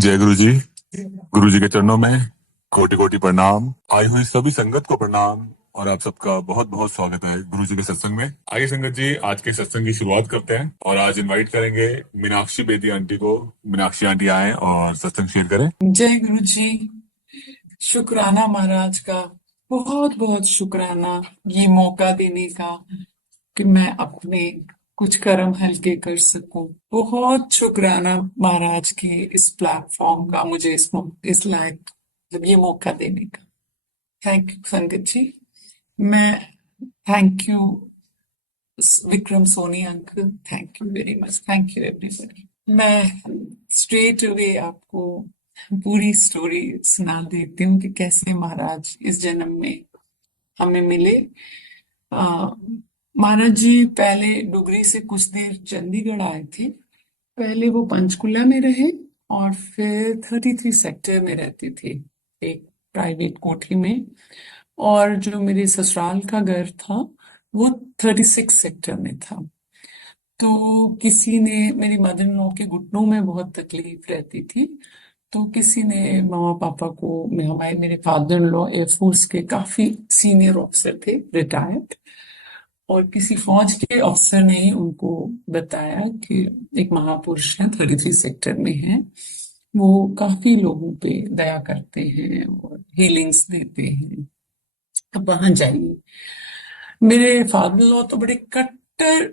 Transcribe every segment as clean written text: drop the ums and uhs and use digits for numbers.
जय गुरु जी। गुरु जी के चरणों में कोटि कोटि प्रणाम। आई हुई सभी संगत को प्रणाम और आप सबका बहुत बहुत स्वागत है गुरु जी के सत्संग में। आइए संगत जी, आज के सत्संग की शुरुआत करते हैं और आज इनवाइट करेंगे मीनाक्षी बेदी आंटी को। मीनाक्षी आंटी आए और सत्संग शेयर करें। जय गुरु जी। शुक्राना महाराज का, बहुत बहुत शुक्राना ये मौका देने का कि मैं अपने कुछ कर्म हल्के कर सकूं। बहुत शुक्राना महाराज के इस प्लेटफॉर्म का, मुझे इस लायक मतलब ये मौका देने का। Thank you Sangat ji. मैं thank you Vikram Soni uncle, thank you very much, thank you everybody. मैं स्ट्रेट अवे आपको पूरी स्टोरी सुना देती हूँ कि कैसे महाराज इस जन्म में हमें मिले। आ, महाराज जी पहले डुगरी से कुछ देर चंडीगढ़ आए थे। पहले वो पंचकुला में रहे और फिर 33 सेक्टर में रहते थे, एक प्राइवेट कोठी में। और जो मेरे ससुराल का घर था वो 36 सेक्टर में था। तो किसी ने, मेरी मदर इन लॉ के घुटनों में बहुत तकलीफ रहती थी, तो किसी ने मामा पापा को, हमारे मेरे फादर इन लॉ एयरफोर्स के काफी सीनियर ऑफिसर थे, रिटायर्ड, और किसी फौज के अफसर ने ही उनको बताया कि एक महापुरुष है 33 सेक्टर में है, वो काफी लोगों पे दया करते हैं और हीलिंग्स देते हैं, अब वहां जाइए। मेरे फादर लॉ तो बड़े कट्टर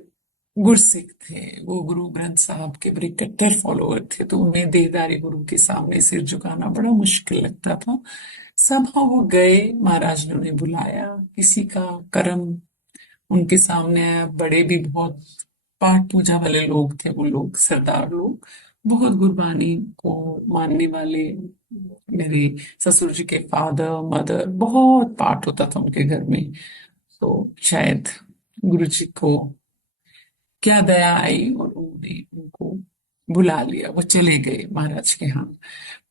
गुरसिख थे, वो गुरु ग्रंथ साहब के बड़े कट्टर फॉलोअर थे, तो उन्हें देहदारी गुरु के सामने सिर झुकाना बड़ा मुश्किल लगता था। सब वो गए, महाराज ने उन्हें बुलाया, किसी का कर्म उनके सामने आया। बड़े भी बहुत पाठ पूजा वाले लोग थे वो लोग, सरदार लोग, बहुत गुरबानी को मानने वाले। मेरे ससुर जी के फादर मदर, बहुत पाठ होता था उनके घर में। तो शायद गुरु जी को क्या दया आई और उन्होंने उनको बुला लिया, वो चले गए महाराज के यहाँ।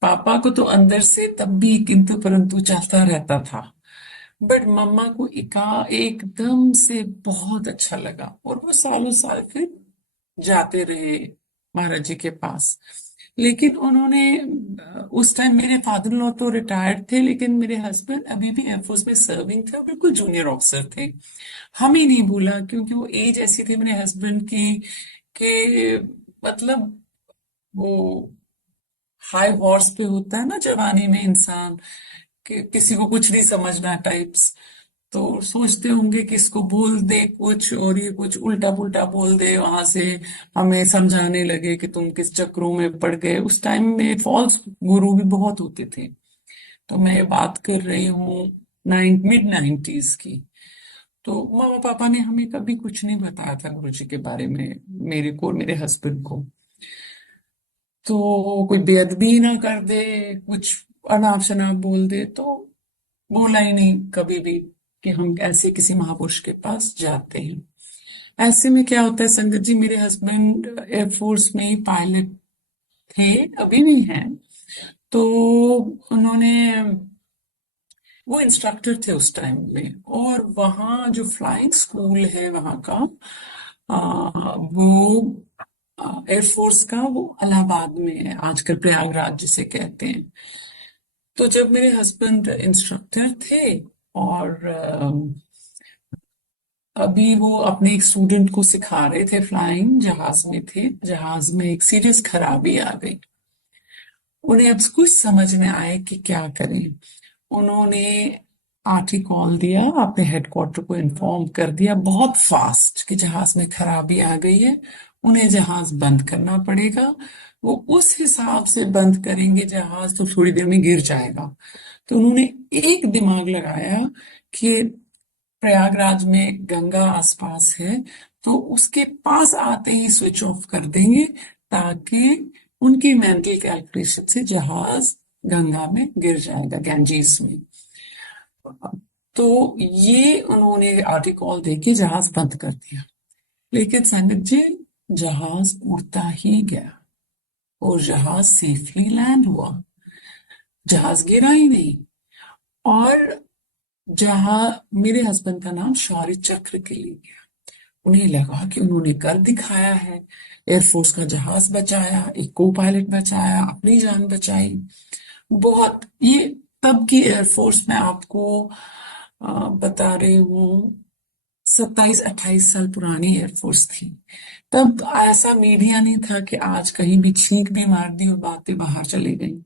पापा को तो अंदर से तब भी किंतु परंतु चलता रहता था, बट मम्मा को एकदम से बहुत अच्छा लगा और वो सालों साल फिर जाते रहे महाराज जी के पास। लेकिन उन्होंने उस टाइम, मेरे फादर लॉ तो रिटायर्ड थे, लेकिन मेरे हस्बैंड अभी भी एयरफोर्स में सर्विंग थे और बिल्कुल जूनियर ऑफिसर थे। हम ही नहीं भूला, क्योंकि वो एज ऐसी थी मेरे हस्बैंड की कि मतलब वो हाई हॉर्स पे होता है ना जवानी में इंसान, कि किसी को कुछ नहीं समझना टाइप्स। तो सोचते होंगे कि इसको बोल दे कुछ और ये कुछ उल्टा पुल्टा बोल दे, वहां से हमें समझाने लगे कि तुम किस चक्रों में पड़ गए। उस टाइम में फॉल्स गुरु भी बहुत होते थे। तो मैं ये बात कर रही हूँ मिड 90s की। तो मामा पापा ने हमें कभी कुछ नहीं बताया था गुरु जी के बारे में, मेरे को और मेरे हस्बैंड को। तो कोई बेअदबी ना कर दे, कुछ अनाप शनाप बोल दे, तो बोला ही नहीं कभी भी कि हम ऐसे किसी महापुरुष के पास जाते हैं। ऐसे में क्या होता है संगत जी, मेरे हस्बैंड एयरफोर्स में ही पायलट थे, अभी भी हैं। तो उन्होंने, वो इंस्ट्रक्टर थे उस टाइम में, और वहाँ जो फ्लाइंग स्कूल है वहाँ का, वो एयरफोर्स का, वो इलाहाबाद में है, आजकल प्रयागराज जिसे कहते हैं। तो जब मेरे हस्बैंड इंस्ट्रक्टर थे और अभी वो अपने एक स्टूडेंट को सिखा रहे थे, फ्लाइंग जहाज में थे, जहाज में एक सीरियस खराबी आ गई। उन्हें अब कुछ समझ में आए कि क्या करें। उन्होंने आरटी कॉल दिया, अपने हेडक्वार्टर को इन्फॉर्म कर दिया बहुत फास्ट कि जहाज में खराबी आ गई है, उन्हें जहाज बंद करना पड़ेगा। वो उस हिसाब से बंद करेंगे जहाज तो थोड़ी देर में गिर जाएगा। तो उन्होंने एक दिमाग लगाया कि प्रयागराज में गंगा आसपास है, तो उसके पास आते ही स्विच ऑफ कर देंगे, ताकि उनकी मेंटल कैलकुलेशन से जहाज गंगा में गिर जाएगा, गैंजीज में। तो ये उन्होंने आर्टिकल देके जहाज बंद कर दिया। लेकिन संगत जी, जहाज उड़ता ही गया और जहाज सेफली लैंड हुआ, जहाज गिरा ही नहीं। और जहां मेरे हस्बैंड का नाम शौर्य चक्र के लिए गया, उन्हें लगा कि उन्होंने कर दिखाया है। एयरफोर्स का जहाज बचाया, एक को पायलट बचाया, अपनी जान बचाई। बहुत ये तब की एयरफोर्स में आपको बता रही हूँ, 27-28 साल पुरानी एयरफोर्स थी। तब ऐसा मीडिया नहीं था कि आज कहीं भी छींक भी मार दी और बातें बाहर चली गई।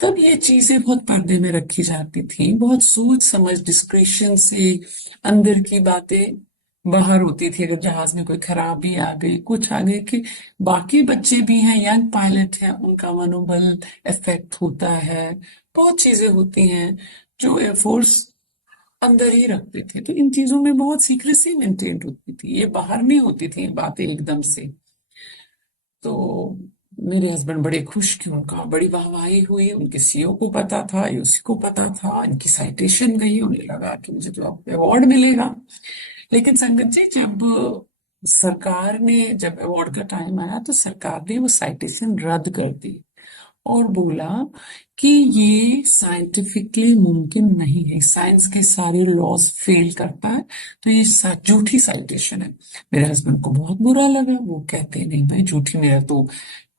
तब ये चीजें बहुत पर्दे में रखी जाती थी, बहुत सोच समझ डिस्क्रिशन से अंदर की बातें बाहर होती थी। अगर जहाज में कोई खराबी आ गई, कुछ आ गई, कि बाकी बच्चे भी हैं, यंग पायलट हैं, उनका मनोबल इफेक्ट होता है। बहुत चीजें होती हैं जो एयरफोर्स अंदर ही रखते थे। तो इन चीजों में बहुत सीक्रेसी मेंटेन होती थी, ये बाहर नहीं होती थी बातें एकदम से। तो मेरे हस्बैंड बड़े खुश कि उनका बड़ी वाहवाही हुई, उनके सीईओ को पता था, यूसी को पता था, इनकी साइटेशन गई, उन्हें लगा कि मुझे तो अब अवार्ड मिलेगा। लेकिन संगत जी, जब अवार्ड का टाइम आया तो सरकार ने वो साइटेशन रद्द कर दी और बोला कि ये साइंटिफिकली मुमकिन नहीं है, साइंस के सारे लॉज फेल करता है, तो ये झूठी साइटेशन है। मेरे हस्बैंड को बहुत बुरा लगा। वो कहते नहीं भाई झूठी, मेरा तो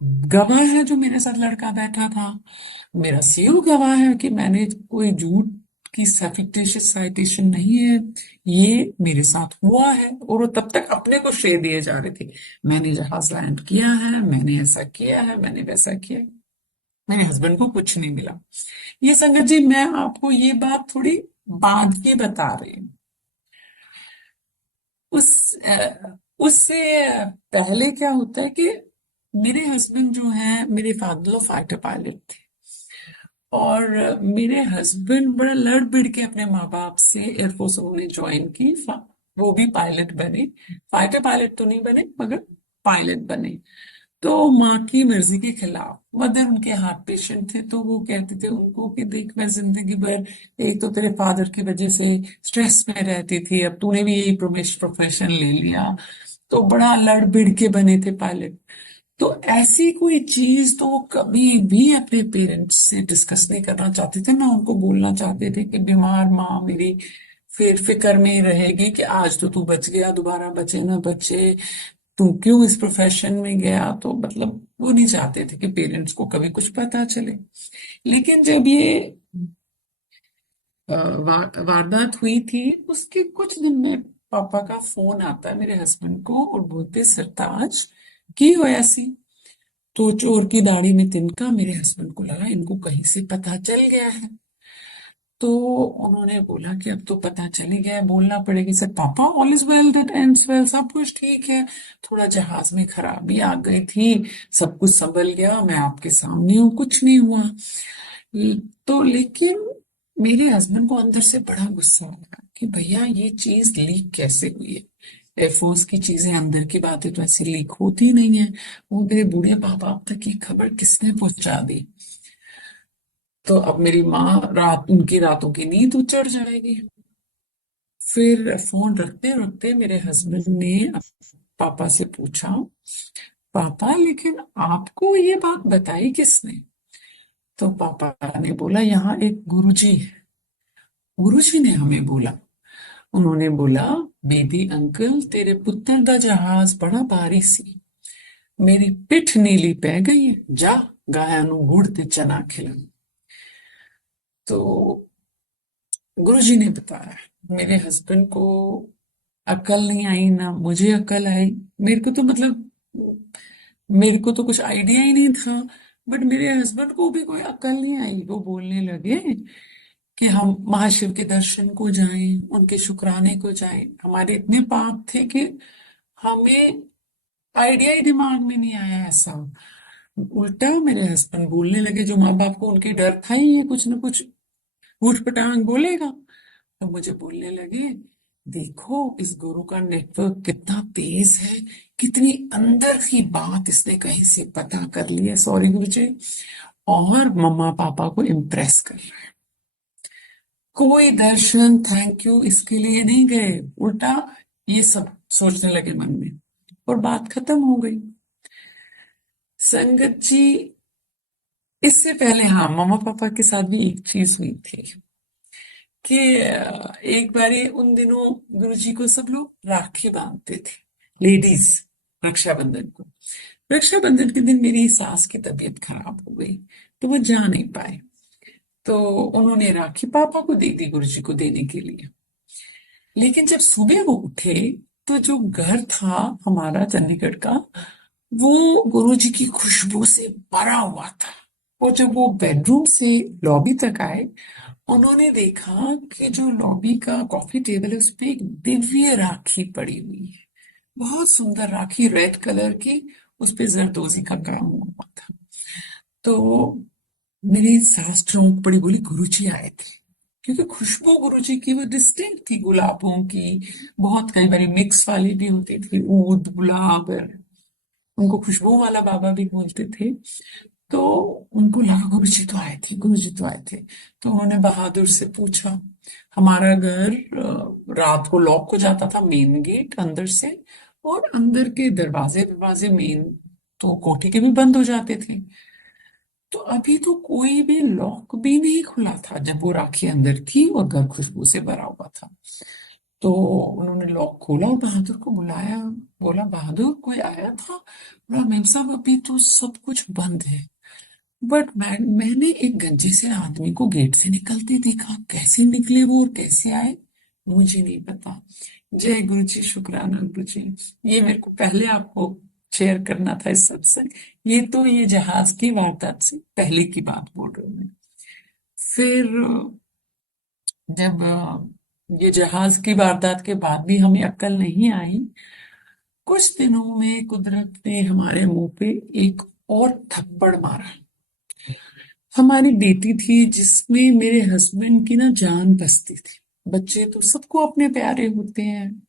गवाह है जो मेरे साथ लड़का बैठा था, मेरा सीईओ गवाह है कि मैंने कोई झूठ की फिक्टिशियस साइटेशन नहीं है, ये मेरे साथ हुआ है। और वो तब तक अपने को श्रेय दिए जा रहे थे, मैंने जहाज लैंड किया है, मैंने ऐसा किया है, मैंने वैसा किया है। मेरे हस्बैंड को कुछ नहीं मिला। ये संगत जी, मैं आपको ये बात थोड़ी बाद की बता रही हूँ। उससे पहले क्या होता है कि मेरे हस्बैंड जो है, मेरे फादर फाइटर पायलट थे, और मेरे हस्बैंड बड़ा लड़ भिड़ के अपने माँ बाप से एयरफोर्स उन्होंने ज्वाइन की। वो भी पायलट बने, फाइटर पायलट तो नहीं बने मगर पायलट बने। तो माँ की मर्जी के खिलाफ, मदर उनके हार्ट पेशेंट थे, तो वो कहते थे उनको कि देख, मैं जिंदगी भर, एक तो तेरे फादर की वजह से स्ट्रेस में रहती थी, अब तूने भी यही प्रोफेशन ले लिया, तो बड़ा लड़ भिड़ के बने थे पायलट। तो ऐसी कोई चीज तो वो कभी भी अपने पेरेंट्स से डिस्कस नहीं करना चाहते थे। मैं उनको बोलना चाहते थे कि बीमार माँ मेरी फिर फिक्र में ही रहेगी कि आज तो तू बच गया, दोबारा बचे ना बचे, तू क्यों इस प्रोफेशन में गया। तो मतलब वो नहीं चाहते थे कि पेरेंट्स को कभी कुछ पता चले। लेकिन जब ये वारदात हुई थी, उसके कुछ दिन में पापा का फोन आता है मेरे हस्बैंड को और बोलते, सरताज की होया सी। तो चोर की दाढ़ी में तिनका। मेरे हस्बैंड को लगा इनको कहीं से पता चल गया है। तो उन्होंने बोला कि अब तो पता चल ही गया है, बोलना पड़ेगी। सर पापा, all is well that ends well, सब कुछ ठीक है, थोड़ा जहाज में खराबी आ गई थी, सब कुछ संभल गया, मैं आपके सामने हूँ, कुछ नहीं हुआ। तो लेकिन मेरे हस्बैंड को अंदर से बड़ा गुस्सा आया कि भैया ये चीज लीक कैसे हुई है। एयरफोर्स की चीजें, अंदर की बातें तो ऐसे लीक होती नहीं है। वो मेरे बूढ़े माँ बाप तक ये खबर किसने पहुंचा दी। तो अब मेरी माँ उनकी रातों की नींद उजड़ जाएगी। फिर फोन रखते रखते मेरे हस्बैंड ने पापा से पूछा, पापा लेकिन आपको ये बात बताई किसने। तो पापा ने बोला, यहाँ एक गुरुजी ने हमें बोला। उन्होंने बोला, बेबी अंकल तेरे पुत्र दा जहाज बड़ा भारी सी, मेरी पिठ नीली पै गई है, जा गाया नु गुड़ ते चना खिला। तो गुरुजी ने बताया। मेरे हस्बैंड को अकल नहीं आई, ना मुझे अकल आई। मेरे को तो मतलब मेरे को तो कुछ आइडिया ही नहीं था, बट मेरे हस्बैंड को भी कोई अकल नहीं आई। वो बोलने लगे कि हम महाशिव के दर्शन को जाएं, उनके शुक्राने को जाएं। हमारे इतने पाप थे कि हमें आइडिया ही दिमाग में नहीं आया ऐसा। उल्टा मेरे हस्बैंड बोलने लगे, जो माँ बाप को उनके डर था ही, ये कुछ ना कुछ ऊट पटांग बोलेगा। तो मुझे बोलने लगे, देखो इस गुरु का नेटवर्क कितना तेज है, कितनी अंदर की बात इसने कहीं से पता कर ली है, सॉरी गुरुजी, और मम्मा पापा को इम्प्रेस कर रहा है। कोई दर्शन थैंक यू इसके लिए नहीं गए, उल्टा ये सब सोचने लगे मन में, और बात खत्म हो गई। संगत जी, इससे पहले हाँ, मम्मा पापा के साथ भी एक चीज हुई थी कि एक बारी उन दिनों गुरुजी को सब लोग राखी बांधते थे। लेडीज रक्षाबंधन को। रक्षाबंधन के दिन मेरी सास की तबीयत खराब हो गई, तो वो जा नहीं पाए। तो उन्होंने राखी पापा को दे दी गुरुजी को देने के लिए। लेकिन जब सुबह वो उठे तो जो घर था हमारा चंडीगढ़ का, वो गुरुजी की खुशबू से भरा हुआ था। और जब वो बेडरूम से लॉबी तक आए, उन्होंने देखा कि जो लॉबी का कॉफी टेबल है उस पे एक दिव्य राखी पड़ी हुई है। बहुत सुंदर राखी, रेड कलर की, उस पे जरदोजी का काम हुआ था। तो मेरी सास चौंक पड़ी, बोली गुरुजी आए थे। क्योंकि खुशबू गुरुजी की वो डिस्टिंक्ट थी गुलाबों की। बहुत कई बार मिक्स वाली भी होती थी, ऊद गुलाब, उनको खुशबू वाला बाबा भी बोलते थे। तो उनको लगा गुरुजी तो आए थे, गुरुजी तो आए थे। तो उन्होंने बहादुर से पूछा। हमारा घर रात को लॉक हो जाता था, मेन गेट अंदर से, और अंदर के दरवाजे दरवाजे मेन तो कोठी के भी बंद हो जाते थे। तो अभी तो कोई भी लॉक भी नहीं खुला था जब वो राखी अंदर थी और घर खुशबू से भरा हुआ था। तो उन्होंने लॉक खोला और बहादुर को बुलाया। बोला बहादुर कोई आया था? बोला मेम साहब अभी तो सब कुछ बंद है, बट मैंने एक गंजे से आदमी को गेट से निकलते देखा। कैसे निकले वो और कैसे आए मुझे नहीं पता। जय गुरु जी, शुक्राना गुरु जी। ये मेरे को पहले आपको शेयर करना था इस सत्संग। ये जहाज की वारदात से पहले की बात बोल रही हूँ मैं। फिर जब ये जहाज की वारदात के बाद भी हमें अक्ल नहीं आई, कुछ दिनों में कुदरत ने हमारे मुंह पे एक और थप्पड़ मारा। हमारी बेटी थी जिसमें मेरे हस्बैंड की ना जान बसती थी। बच्चे तो सबको अपने प्यारे होते हैं,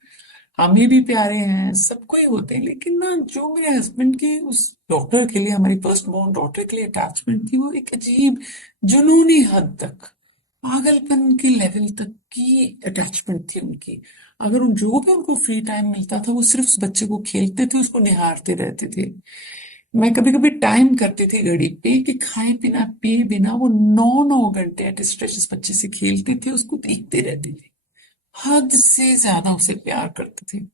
हमें भी प्यारे हैं, सबको ही होते हैं, लेकिन ना जो मेरे हस्बैंड की उस डॉक्टर के लिए, हमारी फर्स्ट बोर्न डॉटर के लिए अटैचमेंट थी, वो एक अजीब जुनूनी हद तक, पागलपन के लेवल तक की अटैचमेंट थी उनकी। अगर उन जो भी उनको फ्री टाइम मिलता था वो सिर्फ उस बच्चे को खेलते थे, उसको निहारते रहते थे। मैं कभी कभी टाइम करती थी घड़ी पे कि खाए बिना पिए बिना वो 9 9 घंटे एट स्ट्रेच उस बच्चे से खेलते थे, उसको देखते रहते थे। हद से ज्यादा उसे प्यार करते थे।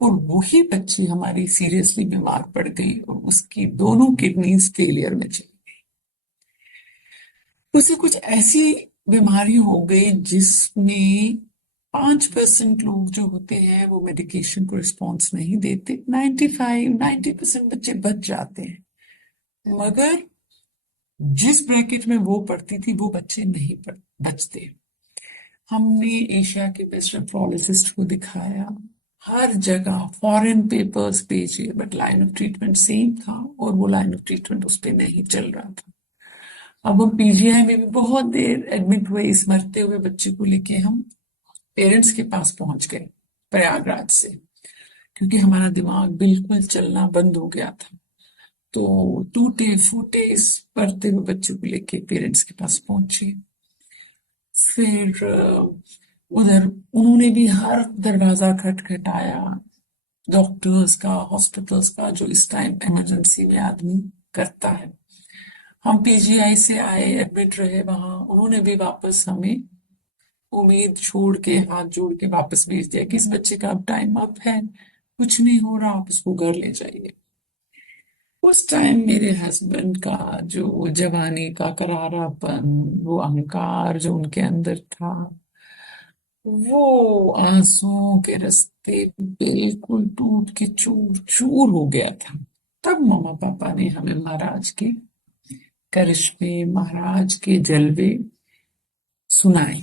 और वही बच्ची हमारी सीरियसली बीमार पड़ गई और उसकी दोनों किडनीज फेलियर में चली। उसे कुछ ऐसी बीमारी हो गई जिसमें 5% लोग जो होते हैं वो मेडिकेशन को रिस्पॉन्स नहीं देते, 95 90% बच्चे बच जाते हैं। मगर जिस ब्रैकेट में वो पढ़ती थी वो बच्चे नहीं बचते। हमने एशिया के बेस्ट नेफ्रोलॉजिस्ट को दिखाया, हर जगह फॉरेन पेपर्स भेजे, but line of treatment same था और वो लाइन ऑफ ट्रीटमेंट उस पर नहीं चल रहा था। अब हम पीजीआई में भी बहुत देर एडमिट हुए, इस मरते हुए बच्चे को लेके हम पेरेंट्स के पास पहुंच गए प्रयागराज से, क्योंकि हमारा दिमाग बिल्कुल चलना बंद हो गया था। तो टूटे फूटे इस पढ़ते हुए बच्चे को लेके पेरेंट्स के पास पहुंचे। फिर उधर उन्होंने भी हर दरवाजा खटखटाया, डॉक्टर्स का, हॉस्पिटल्स का, जो इस टाइम इमरजेंसी में आदमी करता है। हम पीजीआई से आए, एडमिट रहे वहां, उन्होंने भी वापस हमें उम्मीद छोड़ के, हाथ जोड़ के वापस भेज दिया कि इस बच्चे का अब टाइम अप है, कुछ नहीं हो रहा, आप इसको घर ले जाइए। उस टाइम मेरे हस्बैंड का जो जवानी का करारापन, वो अहंकार जो उनके अंदर था, वो आंसुओं के रास्ते बिल्कुल टूट के चूर चूर हो गया था। तब मम्मा पापा ने हमें महाराज के करिश्मे, महाराज के जलवे सुनाए।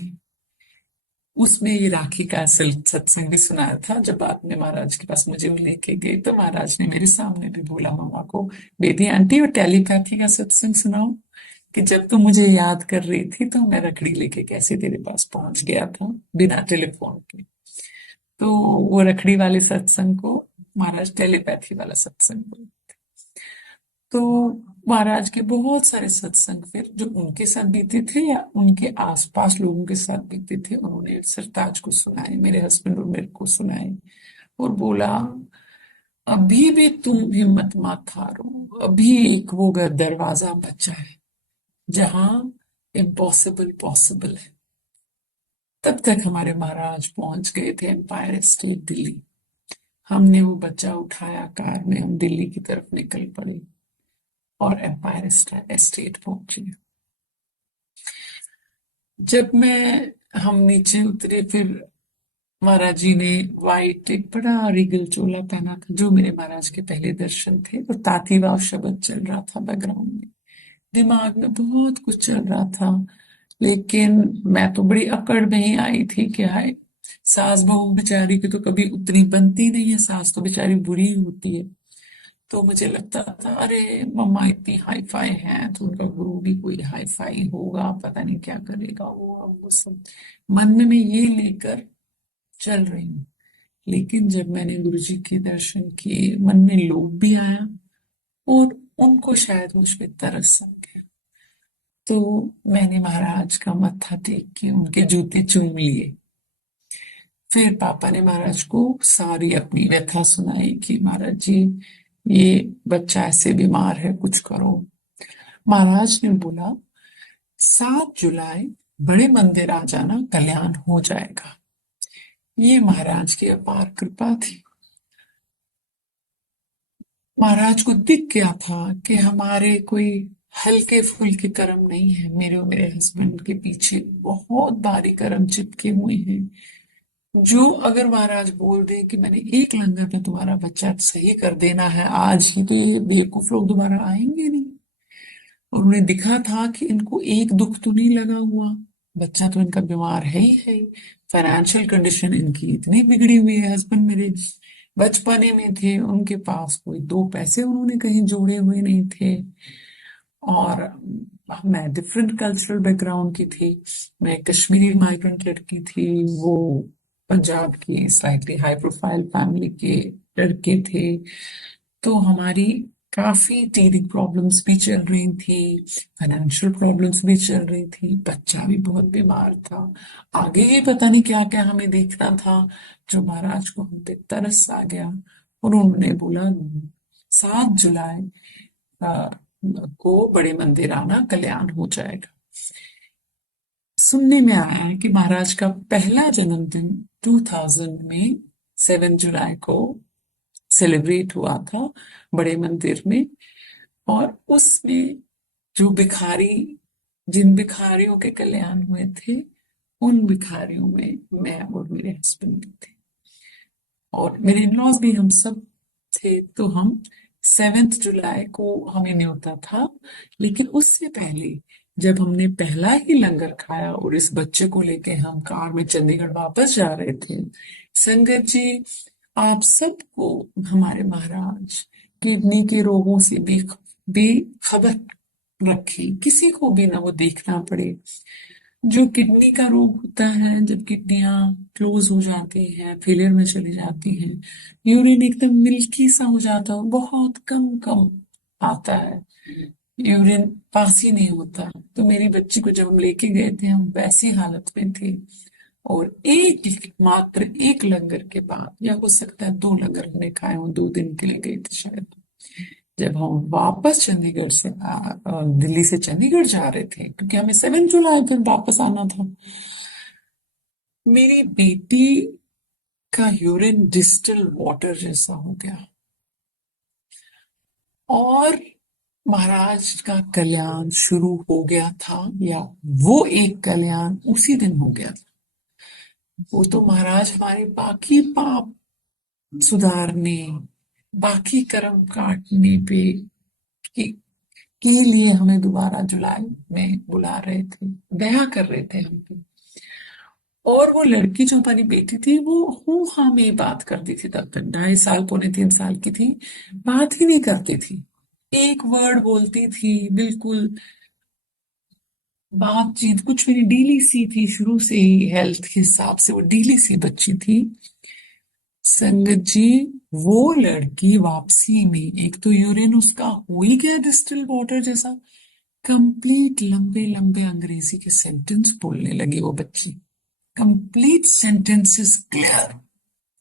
उसमें ये राखी का सत्संग भी सुनाया था। जब बाद में महाराज के पास मुझे लेके गए तो महाराज ने मेरे सामने भी बोला मम्मा को, बेटी आंटी वो टेलीपैथी का सत्संग सुनाओ, कि जब तू मुझे याद कर रही थी तो मैं रखड़ी लेके कैसे तेरे पास पहुंच गया था बिना टेलीफोन के। तो वो रखड़ी वाले सत्संग को महाराज टेलीपैथी वाला सत्संग बोले। तो महाराज के बहुत सारे सत्संग फिर जो उनके साथ बीते थे या उनके आसपास लोगों के साथ बीते थे, उन्होंने सरताज को सुनाए, मेरे हस्बैंड और मेरे को सुनाए, और बोला अभी भी तुम हिम्मत मत हारो, अभी एक वो दरवाजा बचा है जहां इम्पॉसिबल पॉसिबल है। तब तक हमारे महाराज पहुंच गए थे एम्पायर स्टेट दिल्ली। हमने वो बच्चा उठाया, कार में हम दिल्ली की तरफ निकल पड़े और एम्पायर एस्टेट पहुंचे। जब मैं हम नीचे उतरे, फिर महाराज जी ने वाइट एक बड़ा रिगल चोला पहना था, जो मेरे महाराज के पहले दर्शन थे। तो ताती वाव शब्द चल रहा था बैकग्राउंड में, दिमाग में बहुत कुछ चल रहा था। लेकिन मैं तो बड़ी अकड़ में ही आई थी कि हाय, सास बहू बेचारी की तो कभी उतनी बनती नहीं है, सास तो बेचारी बुरी ही होती है। तो मुझे लगता था अरे मम्मा इतनी हाई फाई है, तो उनका गुरु भी कोई हाई फाई होगा, पता नहीं क्या करेगा वो सब मन में मैं ये लेकर चल रही हूँ। लेकिन जब मैंने गुरु जी के दर्शन किए, मन में लोभ भी आया और उनको शायद मुझ पे तरस आ गया। तो मैंने महाराज का मत्था टेक के उनके जूते चूम लिए। फिर पापा ने महाराज को सारी अपनी व्यथा सुनाई कि महाराज जी, ये बच्चा ऐसे बीमार है, कुछ करो। महाराज ने बोला, 7 जुलाई बड़े मंदिर आ जाना, कल्याण हो जाएगा। ये महाराज की अपार कृपा थी। महाराज को दिख गया था कि हमारे कोई हल्के फुल्के कर्म नहीं है, मेरे और मेरे हस्बैंड के पीछे बहुत भारी कर्म चिपके हुए हैं। जो अगर महाराज बोल दे कि मैंने एक लंगर में तुम्हारा बच्चा सही कर देना है आज ही, तो ये बेवकूफ लोग दोबारा आएंगे नहीं। और उन्हें दिखा था कि इनको एक दुख तो नहीं लगा हुआ, बच्चा तो इनका बीमार है ही है। फाइनेंशियल कंडीशन इनकी इतनी बिगड़ी हुई है, हस्बैंड मेरे बचपने में थे, उनके पास कोई 2 पैसे उन्होंने कहीं जोड़े हुए नहीं थे। और मैं डिफरेंट कल्चरल बैकग्राउंड की थी, मैं कश्मीरी माइग्रेंट लड़की थी, वो पंजाब की स्लाइटली हाई प्रोफाइल फैमिली के लड़के थे। तो हमारी काफी टीथिंग प्रॉब्लम्स भी चल रही थी, फाइनेंशियल प्रॉब्लम्स भी चल रही थी, बच्चा भी बहुत बीमार था। आगे ही पता नहीं क्या क्या हमें देखना था। जो महाराज को हम पे तरस आ गया, उन्होंने बोला 7 जुलाई आ, को बड़े मंदिर आना, कल्याण हो जाएगा। सुनने में आया है कि महाराज का पहला जन्मदिन 2000 में 7 जुलाई को सेलिब्रेट हुआ था बड़े मंदिर में। और उसमें जो भिखारी, जिन भिखारियों के कल्याण हुए थे, उन भिखारियों में मैं और मेरे हस्बैंड भी थे, और मेरे इन-लॉज भी, हम सब थे। तो हम 7 जुलाई को हमें न्योता था। लेकिन उससे पहले जब हमने पहला ही लंगर खाया और इस बच्चे को लेके हम कार में चंडीगढ़ वापस जा रहे थे, संगत जी, आप सबको हमारे महाराज किडनी के रोगों से बेखबर रखे, किसी को भी ना वो देखना पड़े। जो किडनी का रोग होता है, जब किडनियां क्लोज हो जाती हैं, फेलियर में चली जाती हैं, यूरिन एकदम मिल्की सा हो जाता है, बहुत कम कम आता है, यूरिन पास ही नहीं होता। तो मेरी बच्ची को जब हम लेके गए थे, हम वैसी हालत में थे। और मात्र एक लंगर के बाद, या हो सकता है 2 लंगर हमने खाए हो, 2 दिन के लिए गए थे शायद, जब हम वापस चंडीगढ़ से दिल्ली से चंडीगढ़ जा रहे थे, क्योंकि हमें 7 जुलाई फिर वापस आना था, मेरी बेटी का यूरिन डिस्टिल वाटर जैसा हो गया। और महाराज का कल्याण शुरू हो गया था, या वो एक कल्याण उसी दिन हो गया था। वो तो महाराज हमारे बाकी पाप सुधारने, बाकी कर्म काटने पे के, के लिए हमें दोबारा जुलाई में बुला रहे थे, दया कर रहे थे हम पे। और वो लड़की जो हमारी बेटी थी, वो हूँ हाँ में बात करती थी, तब तक 2.5 साल, पौने 3 साल की थी, बात ही नहीं करती थी, एक वर्ड बोलती थी, बिल्कुल बातचीत कुछ भी नहीं, डीली सी थी शुरू से ही, हेल्थ के हिसाब से वो डीली सी बच्ची थी। संगत जी, वो लड़की वापसी में, एक तो यूरिन उसका हो ही गया डिस्टिल वाटर जैसा, कंप्लीट लंबे लंबे अंग्रेजी के सेंटेंस बोलने लगी वो बच्ची, कंप्लीट सेंटेंसेस क्लियर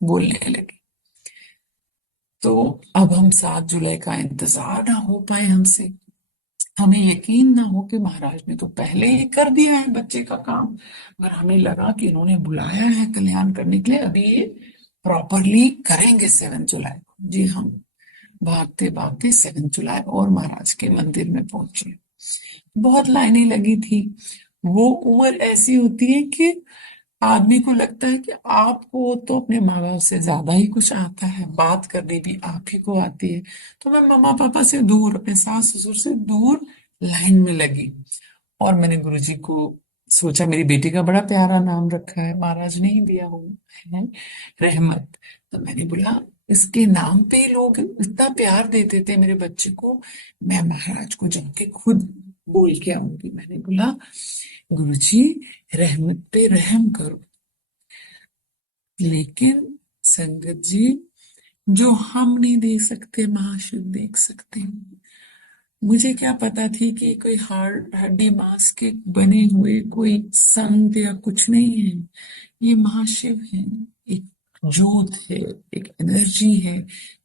बोलने लगी। तो अब हम 7 जुलाई का इंतजार ना हो पाए हमसे, हमें यकीन ना हो कि महाराज ने तो पहले ही कर दिया है बच्चे का काम, मगर हमें लगा कि इन्होंने बुलाया है कल्याण करने के लिए, अभी ये प्रॉपरली करेंगे 7 जुलाई को। जी हम भागते भागते 7 जुलाई और महाराज के मंदिर में पहुंचे। बहुत लाइनें लगी थी। वो उम्र ऐसी होती है कि आदमी को लगता है कि आपको तो अपने माँ बाप से ज्यादा ही कुछ आता है, बात करनी भी आप ही को आती है। तो मैं मम्मा पापा से दूर, अपने सास ससुर से दूर लाइन में लगी। और मैंने गुरुजी को सोचा, मेरी बेटी का बड़ा प्यारा नाम रखा है, महाराज ने ही दिया हो है, रहमत। तो मैंने बोला इसके नाम पे ही लोग इतना प्यार देते थे मेरे बच्चे को, मैं महाराज को जाके खुद बोल के आऊंगी। मैंने बोला गुरुजी रहमत पे रहम करो। लेकिन संगत जी, जो हम नहीं देख सकते महाशिव देख सकते हैं। मुझे क्या पता थी कि कोई हार्ड हड्डी मांस के बने हुए कोई संत या कुछ नहीं है। ये महाशिव है, एक जोत है, एक एनर्जी है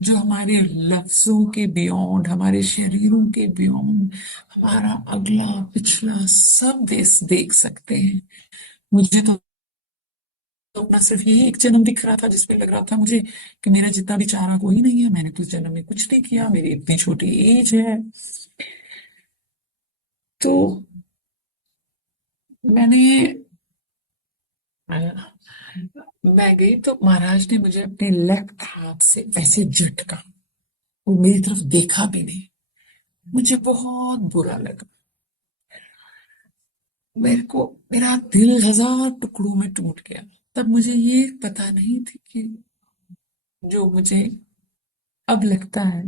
जो हमारे लफ्जों के बियॉन्ड, हमारे शरीरों के बियॉन्ड, हमारा अगला पिछला सब देख सकते हैं। मुझे तो अपना सिर्फ यही एक जन्म दिख रहा था जिसमें लग रहा था मुझे कि मेरा जितना भी चारा कोई नहीं है, मैंने तो इस जन्म में कुछ नहीं किया, मेरी इतनी छोटी एज है। तो मैंने मैं गई तो महाराज ने मुझे अपने लेफ्ट हाथ से ऐसे झटका। वो मेरी तरफ देखा भी नहीं। मुझे बहुत बुरा लगा। मेरे को मेरा दिल 1000 टुकड़ों में टूट गया। तब मुझे ये पता नहीं थी कि जो मुझे अब लगता है,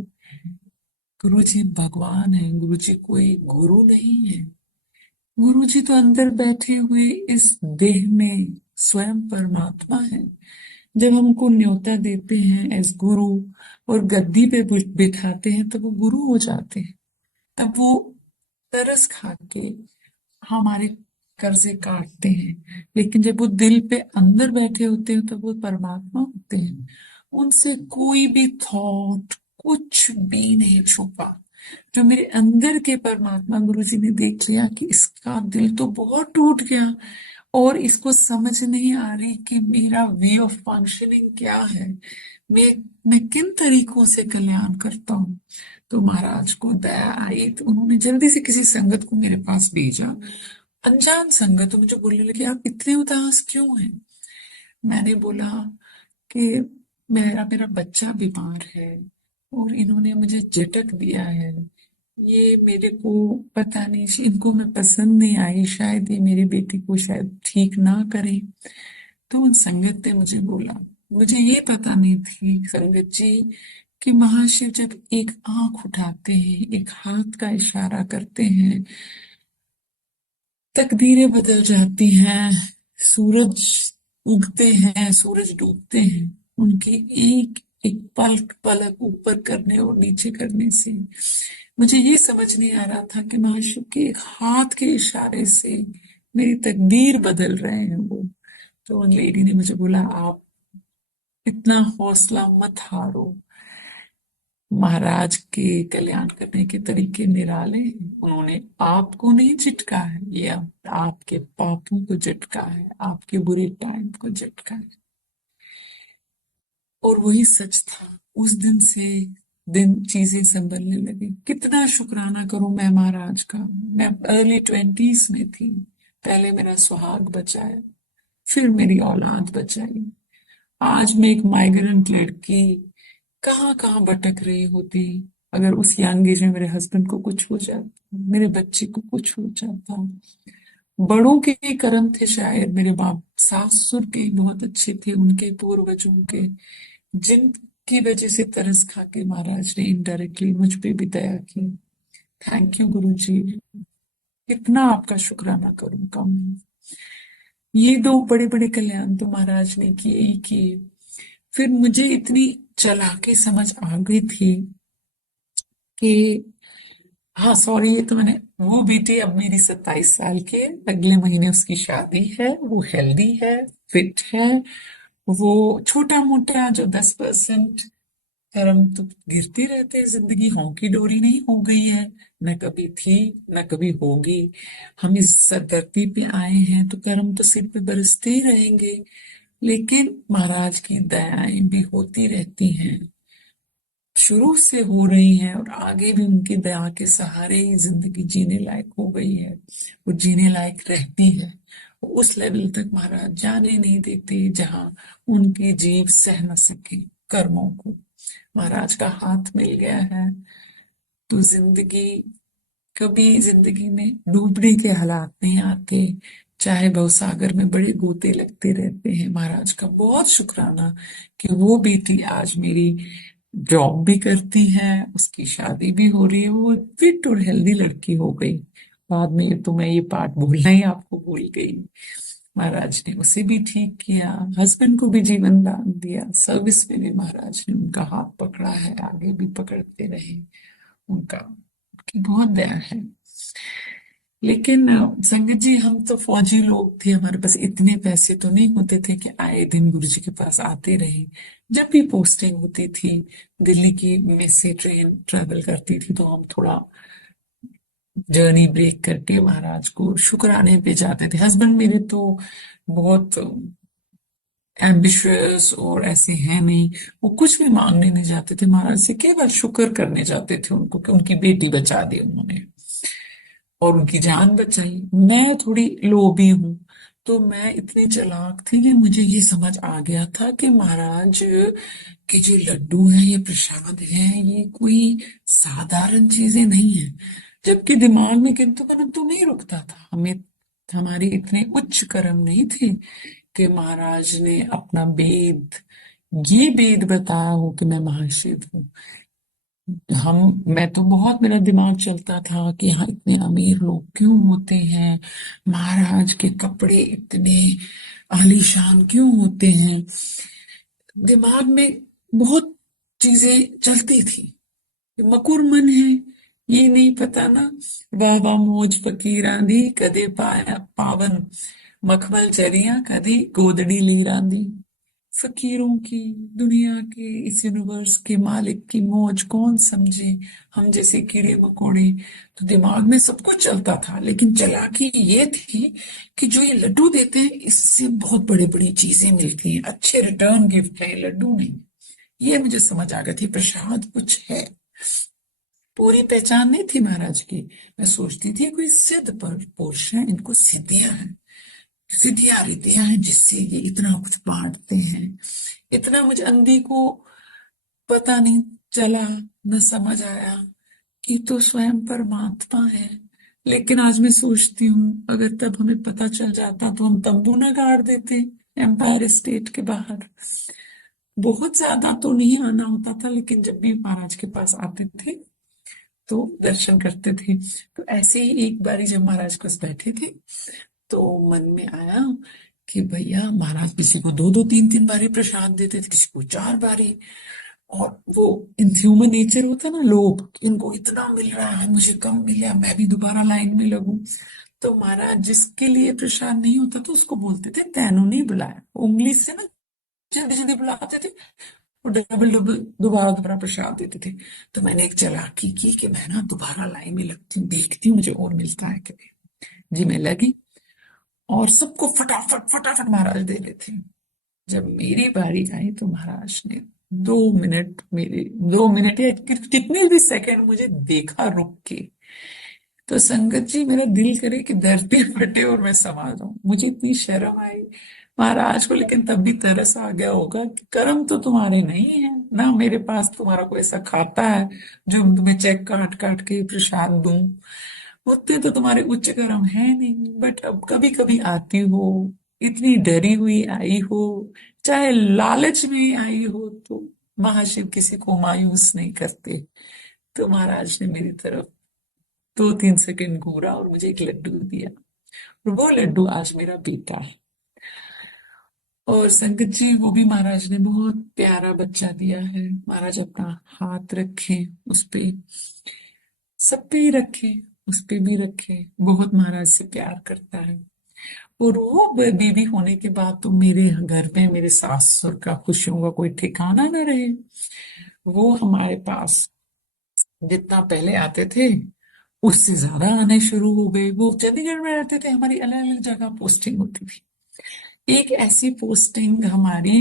गुरु जी भगवान है, गुरु जी कोई गुरु नहीं है। गुरु जी तो अंदर बैठे हुए इस देह में स्वयं परमात्मा है। जब हमको न्योता देते हैं एज गुरु और गद्दी पे बिठाते हैं तब वो गुरु हो जाते हैं। तब वो तरस खा के हमारे कर्जे काटते हैं। लेकिन जब वो दिल पे अंदर बैठे होते हैं तब वो परमात्मा होते हैं। उनसे कोई भी थॉट कुछ भी नहीं छुपा। जो मेरे अंदर के परमात्मा गुरु जी ने देख लिया कि इसका दिल तो बहुत टूट गया और इसको समझ नहीं आ रही कि मेरा वे ऑफ फंक्शनिंग क्या है, मैं मैं किन तरीकों से कल्याण करता हूँ। तो महाराज को दया आई तो उन्होंने जल्दी से किसी संगत को मेरे पास भेजा। अनजान संगत, तो मुझे बोलने लगे आप इतने उदास क्यों हैं। मैंने बोला कि मेरा मेरा बच्चा बीमार है और इन्होंने मुझे झटक दिया है। ये मेरे को पता नहीं, इनको मैं पसंद नहीं आई, शायद ये मेरी बेटी को शायद ठीक ना करे। तो उन संगत ने मुझे बोला, मुझे ये पता नहीं थी संगत जी कि महाशिव जब एक आंख उठाते हैं, एक हाथ का इशारा करते हैं, तकदीरें बदल जाती हैं। सूरज उगते हैं, सूरज डूबते हैं, उनकी एक एक पलक पलक ऊपर करने और नीचे करने से मुझे ये समझ नहीं आ रहा था कि महाशिव के एक हाथ के इशारे से मेरी तकदीर बदल रहे हैं वो। तो उन लेडी ने मुझे बोला आप इतना हौसला मत हारो, महाराज के कल्याण करने के तरीके निराले हैं। उन्होंने आपको नहीं झटका है, ये आपके पापों को झटका है, आपके बुरे टाइम को झटका है। और वही सच था। उस दिन से दिन चीजें संभलने लगी। कितना शुक्राना करूं मैं महाराज का। मैं अर्ली 20s में थी, पहले मेरा सुहाग बचाया, फिर मेरी औलाद बचाई। आज मैं एक माइग्रेंट लड़की कहाँ कहाँ भटक रही होती अगर उस यंग एज में मेरे हस्बैंड को कुछ हो जाता, मेरे बच्चे को कुछ हो जाता। बड़ों के कर्म थे शायद, मेरे बाप सास ससुर के बहुत अच्छे थे, उनके पूर्वजों के, जिनकी वजह से तरस खा के महाराज ने इनडायरेक्टली मुझ पे भी दया की। थैंक यू गुरु जी। कितना आपका शुक्राना करूं कम। ये दो बड़े बड़े कल्याण तो महाराज ने किए ही किए। फिर मुझे इतनी चालाकी समझ आ गई थी कि हाँ सॉरी, ये तो मैंने, वो बेटी अब मेरी 27 साल की है, अगले महीने उसकी शादी है, वो हेल्दी है, फिट है। वो छोटा मोटा जो 10% कर्म तो गिरती रहते हैं, जिंदगी होंकी डोरी नहीं हो गई है, न कभी थी न कभी होगी। हम इस धरती पे आए हैं तो कर्म तो सिर पे बरसते ही रहेंगे। लेकिन महाराज की दयाएं भी होती रहती हैं, शुरू से हो रही हैं, और आगे भी उनकी दया के सहारे ही जिंदगी जीने लायक हो गई है, वो जीने लायक रहती है। उस लेवल तक महाराज जाने नहीं देते जहां उनकी जीव सह न सके कर्मों को। महाराज का हाथ मिल गया है तो जिंदगी, कभी जिंदगी में डूबने के हालात नहीं आते, चाहे भवसागर में बड़े गोते लगते रहते हैं। महाराज का बहुत शुक्राना कि वो बेटी आज मेरी जॉब भी करती है, उसकी शादी भी हो रही है, वो फिट और हेल्दी लड़की हो गई। बाद में तो मैं ये पार्ट बोलना ही आपको भूल गई। महाराज ने उसे भी ठीक किया, हस्बैंड को भी जीवन दान दिया, सर्विस में भी महाराज ने उनका हाथ पकड़ा है, आगे भी पकड़ते रहे। उनका की बहुत दया है। लेकिन संगत जी, हम तो फौजी लोग थे, हमारे पास इतने पैसे तो नहीं होते थे कि आए दिन गुरु जी के पास आते रहे। जब भी पोस्टिंग होती थी, दिल्ली की में से ट्रेन ट्रेवल करती थी, तो हम थोड़ा जर्नी ब्रेक करके महाराज को शुक्राने पे जाते थे। हस्बैंड मेरे तो बहुत एम्बिशियस और ऐसे हैं नहीं, वो कुछ भी मांगने नहीं जाते थे महाराज से, केवल शुक्र करने जाते थे उनको कि उनकी बेटी बचा दी उन्होंने और उनकी जान बचाई। मैं थोड़ी लोभी हूँ, तो मैं इतनी चालाक थी कि मुझे ये समझ आ गया था कि महाराज के जो लड्डू हैं, ये प्रसाद है, ये कोई साधारण चीजें नहीं है। जबकि दिमाग में किंतु परंतु नहीं रुकता था, हमें हमारी इतने उच्च कर्म नहीं थे कि महाराज ने अपना वेद, ये वेद बताया हो कि मैं महाशिव हूँ। मैं तो बहुत, मेरा दिमाग चलता था कि यहाँ इतने अमीर लोग क्यों होते हैं, महाराज के कपड़े इतने आलीशान क्यों होते हैं। दिमाग में बहुत चीजें चलती थी। मकुर मन है, ये नहीं पता ना। वाह वाह मौज फकीरां दी, कदे पाया पावन मखमल चरिया, कदे गोदड़ी लीरां दी। फकीरों की, दुनिया के, इस यूनिवर्स के मालिक की मौज कौन समझे, हम जैसे कीड़े मकोड़े। तो दिमाग में सब कुछ चलता था, लेकिन चालाकी ये थी कि जो ये लड्डू देते हैं, इससे बहुत बड़ी बड़ी चीजें मिलती हैं, अच्छे रिटर्न गिफ्ट है, लड्डू नहीं। ये मुझे समझ आ गई थी, प्रसाद कुछ है। पूरी पहचान नहीं थी महाराज की। मैं सोचती थी कोई सिद्ध पर पुरुष है, इनको सिद्धियां हैं, सिद्धियां रिद्धियां हैं, जिससे ये इतना कुछ बांटते हैं। इतना मुझे अंधी को पता नहीं चला, न समझ आया कि तो स्वयं परमात्मा है। लेकिन आज मैं सोचती हूँ, अगर तब हमें पता चल जाता तो हम तंबू न गाड़ देते एम्पायर स्टेट के बाहर। बहुत ज्यादा तो नहीं आना होता था, लेकिन जब भी महाराज के पास आते थे तो दर्शन करते थे। तो ऐसे ही एक बारी जब महाराज के पास बैठे थे, तो मन में आया कि भैया, महाराज किसी को दो दो तीन तीन बारी प्रसाद देते थे, किसी को चार बारी। और वो इन ह्यूमन नेचर होता है ना, लोभ, इनको इतना मिल रहा है, मुझे कम मिला, मैं भी दोबारा लाइन में लगूं। तो महाराज जिसके लिए प्रसाद नहीं होता तो उसको बोलते थे तैनो नहीं बुलाया, उंगली से ना जल्दी जल्दी बुलाते थे, वो डबल डबल दोबारा दोबारा प्रसाद देते थे। तो मैंने एक चालाकी की कि मैं ना दोबारा लाइन में लगती हूँ, देखती हूँ मुझे और मिलता है कभी। जी मैं लगी, और सबको फटाफट फटाफट महाराज दे रहे थे। जब मेरी बारी आई तो महाराज ने 2 मिनट, मेरे 2 मिनट या कितने भी सेकंड मुझे देखा रुक के। तो संगत जी, मेरा दिल करे कि धरती फटे और मैं समा जाऊं। मुझे इतनी शर्म आई महाराज को, लेकिन तब भी तरस आ गया होगा कि कर्म तो तुम्हारे नहीं है ना, मेरे पास तुम्हारा कोई ऐसा खाता है जो तुम्हें चेक काट काट के प्रसाद दूं। उतने तो तुम्हारे उच्च कर्म है नहीं। बट अब कभी कभी आती हो, इतनी डरी हुई आई हो, चाहे लालच में आई हो, तो महाशिव किसी को मायूस नहीं करते। तो महाराज ने मेरी तरफ 2-3 सेकंड घूरा और मुझे एक लड्डू दिया, और वो लड्डू आज मेरा बेटा है। और संगत जी, वो भी महाराज ने बहुत प्यारा बच्चा दिया है। महाराज अपना हाथ रखे उस पे, सब पे ही रखे, उस पे भी रखे, बहुत महाराज से प्यार करता है। और वो बेबी होने के बाद तो मेरे घर में मेरे सास ससुर का खुशियों का कोई ठिकाना न रहे। वो हमारे पास जितना पहले आते थे, उससे ज्यादा आने शुरू हो गए। वो चंडीगढ़ में रहते थे, हमारी अलग अलग जगह पोस्टिंग होती थी। एक ऐसी पोस्टिंग हमारी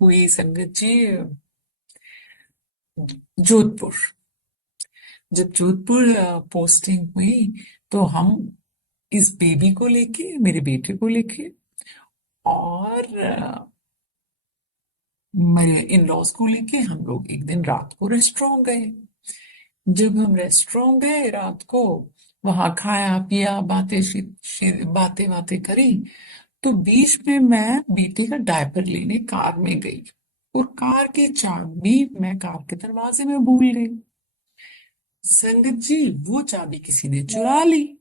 हुई संगत जी, जोधपुर। जब जोधपुर पोस्टिंग हुई तो हम इस बेबी को लेके, मेरे बेटे को लेके और मेरे इन लॉज को लेके हम लोग एक दिन रात को रेस्टोरेंट गए। जब हम रेस्टोरेंट गए रात को, वहां खाया पिया, बातें बातें करी, तो बीच में मैं बेटे का डायपर लेने कार में गई और कार की चाबी मैं कार के दरवाजे में भूल गई। संगत जी, वो चाबी किसी ने चुरा ली।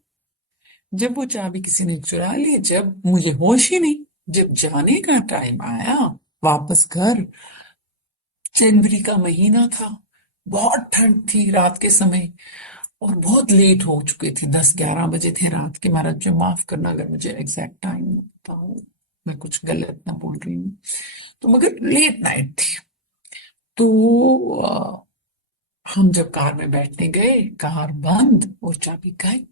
जब वो चाबी किसी ने चुरा ली, जब मुझे होश ही नहीं, जब जाने का टाइम आया वापस घर, जनवरी का महीना था, बहुत ठंड थी रात के समय और बहुत लेट हो चुके थे, 10-11 बजे थे रात के। महाराज जी माफ करना अगर मुझे एग्जैक्ट टाइम बताऊं, मैं कुछ गलत ना बोल रही हूँ, तो मगर लेट नाइट थी। तो हम जब कार में बैठने गए, कार बंद और चाबी गायब।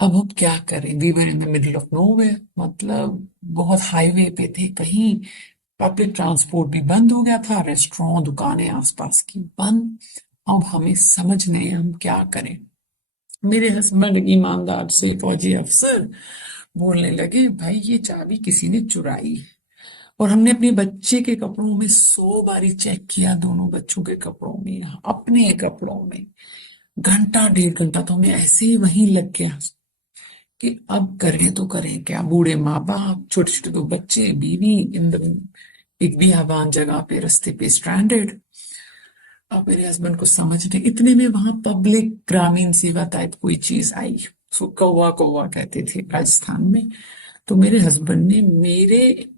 अब हम क्या करें, we were in the middle of nowhere, मतलब बहुत हाईवे पे थे कहीं। पब्लिक ट्रांसपोर्ट भी बंद हो गया था, रेस्टोरेंट दुकानें आसपास की बंद। अब हमें समझ नहीं आया हम क्या करें। मेरे हस्बैंड ईमानदार से फौजी अफसर बोलने लगे, भाई ये चाबी किसी ने चुराई है। और हमने अपने बच्चे के कपड़ों में 100 बारी चेक किया, दोनों बच्चों के कपड़ों में, अपने कपड़ों में। घंटा 1.5 घंटा तो हमें ऐसे ही वहीं लग गया कि अब करें तो करें क्या। बूढ़े माँ बाप, छोटे छोटे दो बच्चे, बीवी, इन द एक बियाबान जगह पे, रास्ते पे स्ट्रैंडेड। अब मेरे हस्बैंड को समझ नहीं, इतने में वहां पब्लिक ग्रामीण सेवा टाइप कोई चीज आई, उसको कौवा कौवा कहते थे राजस्थान में। तो मेरे हस्बैंड ने मेरे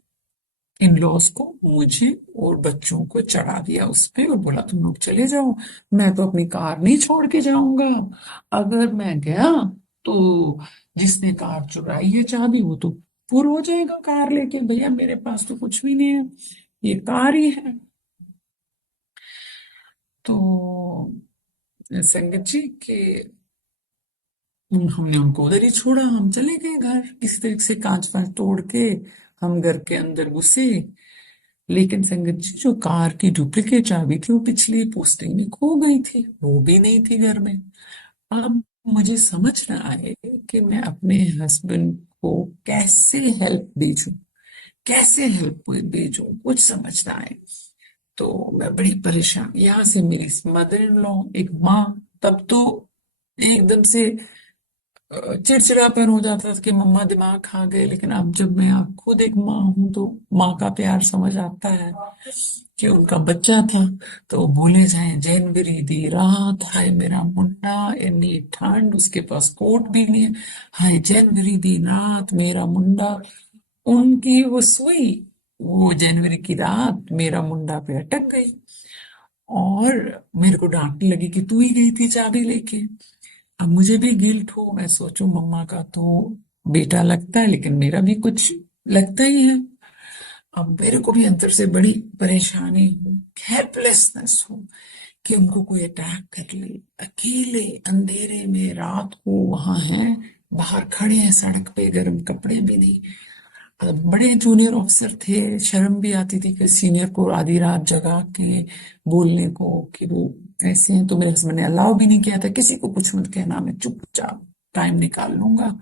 इन लॉज को, मुझे और बच्चों को चढ़ा दिया उस पे और बोला तुम लोग चले जाओ, मैं तो अपनी कार नहीं छोड़ के जाऊंगा। अगर मैं गया तो जिसने कार चुराई है चाबी वो तो पुर हो जाएगा कार लेके। भैया मेरे पास तो कुछ भी नहीं है, ये कार ही है। तो संगत जी के हमने उनको उधर ही छोड़ा, हम चले गए घर, किसी तरीके से कांच वांच तोड़ के हम घर के अंदर घुसे। लेकिन संगत जी, जो कार की डुप्लीकेट चाबी थी वो पिछली पोस्टिंग में खो गई थी, वो भी नहीं थी घर में। अब मुझे समझ ना आए कि मैं अपने हस्बैंड को कैसे हेल्प भेजूं, कैसे हेल्प भेजूं, कुछ समझ ना आए। तो मैं बड़ी परेशान, यहाँ से मेरी मदर इन लॉ, एक माँ, तब तो एकदम से चिड़चिड़ापन हो जाता था कि मम्मा दिमाग खा गए। लेकिन अब जब मैं आप खुद एक माँ हूं तो माँ का प्यार समझ आता है कि उनका बच्चा था। तो बोले जाए, जनवरी दी रात, हाय मेरा मुन्ना, इतनी ठंड, उसके पास कोट भी नहीं है, हाय जनवरी दी रात मेरा मुंडा। उनकी वो सुई, वो जनवरी की रात मेरा मुंडा पे अटक गई और मेरे को डांटने लगी कि तू ही गई थी चाबी लेके। अब मुझे भी गिल्ट हो, मैं सोचूं मम्मा का तो बेटा लगता है लेकिन मेरा भी कुछ लगता ही है। अब मेरे को भी अंदर से बड़ी परेशानी हो, हेल्पलेसनेस हो कि उनको कोई अटैक कर ले। अकेले अंधेरे में रात को वहां हैं, बाहर खड़े हैं सड़क पे, गर्म कपड़े भी नहीं। अब बड़े जूनियर ऑफिसर थे, शर्म भी आती थी कि सीनियर को आधी रात जगा के बोलने को कि वो ऐसे हैं। तो मेरे हस्बैंड ने अलाउ भी नहीं किया था, किसी को कुछ मत कहना, मैं चुपचाप टाइम निकाल लूंगा,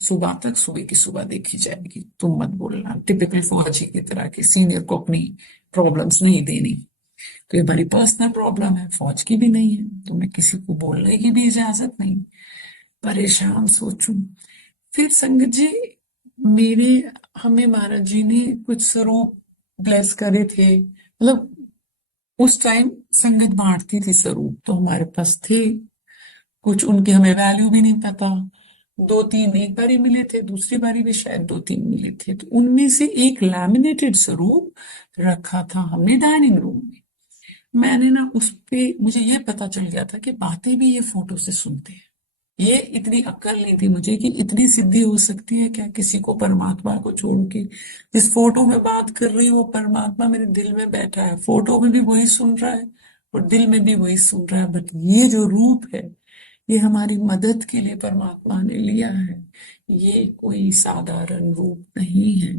सुबह तक, सुबह की सुबह देखी जाएगी, तुम मत बोलना। टिपिकल फौजी की तरह कि सीनियर को अपनी प्रॉब्लम्स नहीं देनी। तो ये बड़ी पर्सनल प्रॉब्लम है, फौज की भी नहीं है, तो मैं किसी को बोलने की भी इजाजत नहीं। परेशान सोचूं। फिर संगत जी, मेरे हमें महाराज जी ने कुछ स्वरूप ब्लेस करे थे, मतलब उस टाइम संगत बांटती थी स्वरूप, तो हमारे पास थे कुछ, उनके हमें वैल्यू भी नहीं पता। 2-3 एक बारी मिले थे, दूसरी बारी भी शायद 2-3 मिले थे। तो उनमें से एक लैमिनेटेड स्वरूप रखा था हमने डाइनिंग रूम में। मैंने ना उस पे, मुझे ये पता चल गया था कि बातें भी ये फोटो से सुनते हैं। ये इतनी अक्ल नहीं थी मुझे कि इतनी सिद्धि हो सकती है क्या किसी को परमात्मा को छोड़ के। जिस फोटो में बात कर रही हूँ वो परमात्मा मेरे दिल में बैठा है, फोटो में भी वही सुन रहा है और दिल में भी वही सुन रहा है। बट ये जो रूप है, ये हमारी मदद के लिए परमात्मा ने लिया है, ये कोई साधारण रूप नहीं है।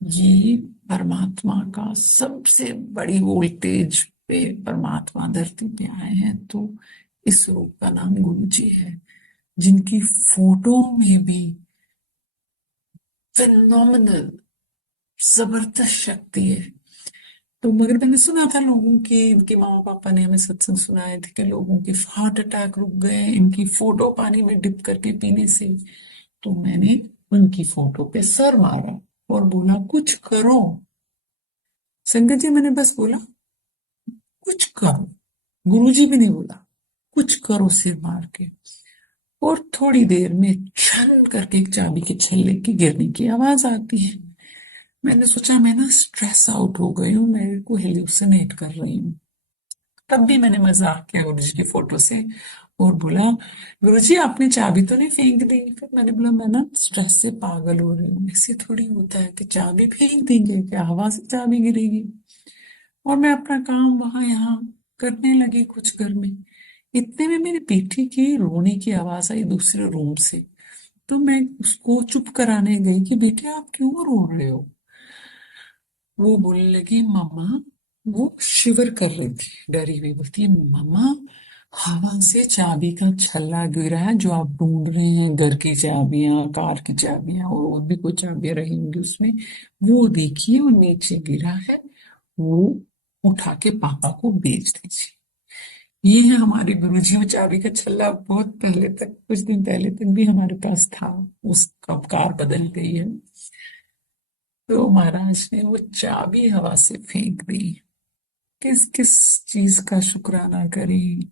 ये परमात्मा का सबसे बड़ी वोल्टेज पे परमात्मा धरती पे आए हैं, तो इस रूप का नाम गुरु जी है, जिनकी फोटो में भी फिनोमिनल जबरदस्त शक्ति है। तो मगर मैंने सुना था लोगों के, इनके मामा पापा ने हमें सत्संग सुनाए थे कि लोगों के हार्ट अटैक रुक गए इनकी फोटो पानी में डिप करके पीने से। तो मैंने उनकी फोटो पे सर मारा और बोला कुछ करो। संगत जी, मैंने बस बोला कुछ करो। गुरुजी भी नहीं बोला, कुछ करो सिर मार के। और थोड़ी देर में छन करके एक चाबी के छल्ले की गिरने की आवाज आती है। मैंने सोचा मैं ना स्ट्रेस आउट हो गई हूँ, मेरे को हेल्यूसिनेट कर रही हूँ। तब भी मैंने मजाक किया गुरुजी की फोटो से और बोला गुरुजी आपने चाबी तो नहीं फेंक दी। फिर मैंने बोला मैं ना स्ट्रेस से पागल हो रही हूँ, ऐसे थोड़ी होता है कि चाबी फेंक देंगे, क्या हवा से चाबी गिरेगी। और मैं अपना काम वहां यहाँ करने लगी कुछ घर में। इतने में मेरी बेटी की रोने की आवाज आई दूसरे रूम से। तो मैं उसको चुप कराने गई कि बेटे आप क्यों रो रहे हो। वो बोलने लगी मम्मा, वो शिवर कर रही थी डरी हुई, बोलती है मम्मा हवा से चाबी का छल्ला गिरा है, जो आप ढूंढ रहे हैं घर की चाबियां, कार की चाबियां और भी कुछ चाबियां रही होंगी उसमें, वो देखिए वो नीचे गिरा है, वो उठा के पापा को बेच दीजिए। ये है हमारे गुरुजी। वो चाबी का छल्ला बहुत पहले तक, कुछ दिन पहले तक भी हमारे पास था, उसका कार बदल गई है। तो महाराज ने वो चाबी हवा से फेंक दी। किस किस चीज का शुक्राना करें।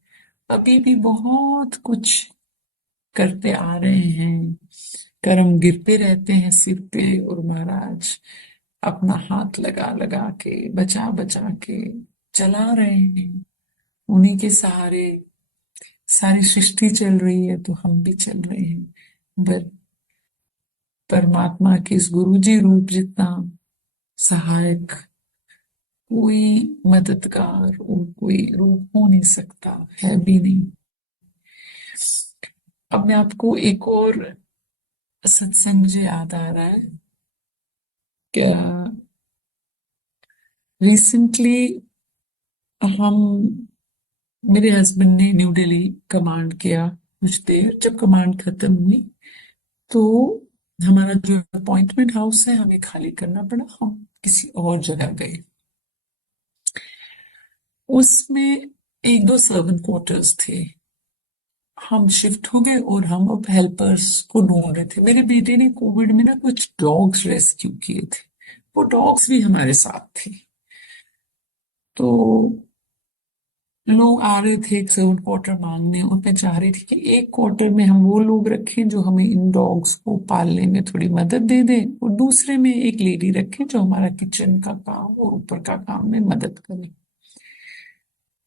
अभी भी बहुत कुछ करते आ रहे हैं, कर्म गिरते रहते हैं सिर पे, और महाराज अपना हाथ लगा लगा के बचा बचा के चला रहे हैं। उन्हीं के सहारे सारी सृष्टि चल रही है, तो हम भी चल रहे हैं। पर परमात्मा के इस गुरु जी रूप जितना सहायक कोई मददगार और कोई रूप हो नहीं सकता, है भी नहीं। अब मैं आपको एक और सत्संग मुझे याद आ रहा है। क्या रिसेंटली हम, मेरे हस्बैंड ने न्यू दिल्ली कमांड किया, कुछ देर जब कमांड खत्म हुई तो हमारा जो अपॉइंटमेंट हाउस है हमें खाली करना पड़ा, हम किसी और जगह गए। उसमें एक दो सर्वेंट क्वार्टर्स थे, हम शिफ्ट हो गए और हम अब हेल्पर्स को ढूंढ रहे थे। मेरे बेटे ने कोविड में ना कुछ डॉग्स रेस्क्यू किए थे, वो डॉग्स भी हमारे साथ थे। तो लोग आ रहे थे एक सर्वेंट क्वार्टर मांगने, और मैं चाह रही थी कि एक क्वार्टर में हम वो लोग रखें जो हमें इन डॉग्स को पालने में थोड़ी मदद दे दें, और दूसरे में एक लेडी रखें जो हमारा किचन का काम और ऊपर का काम में मदद करे।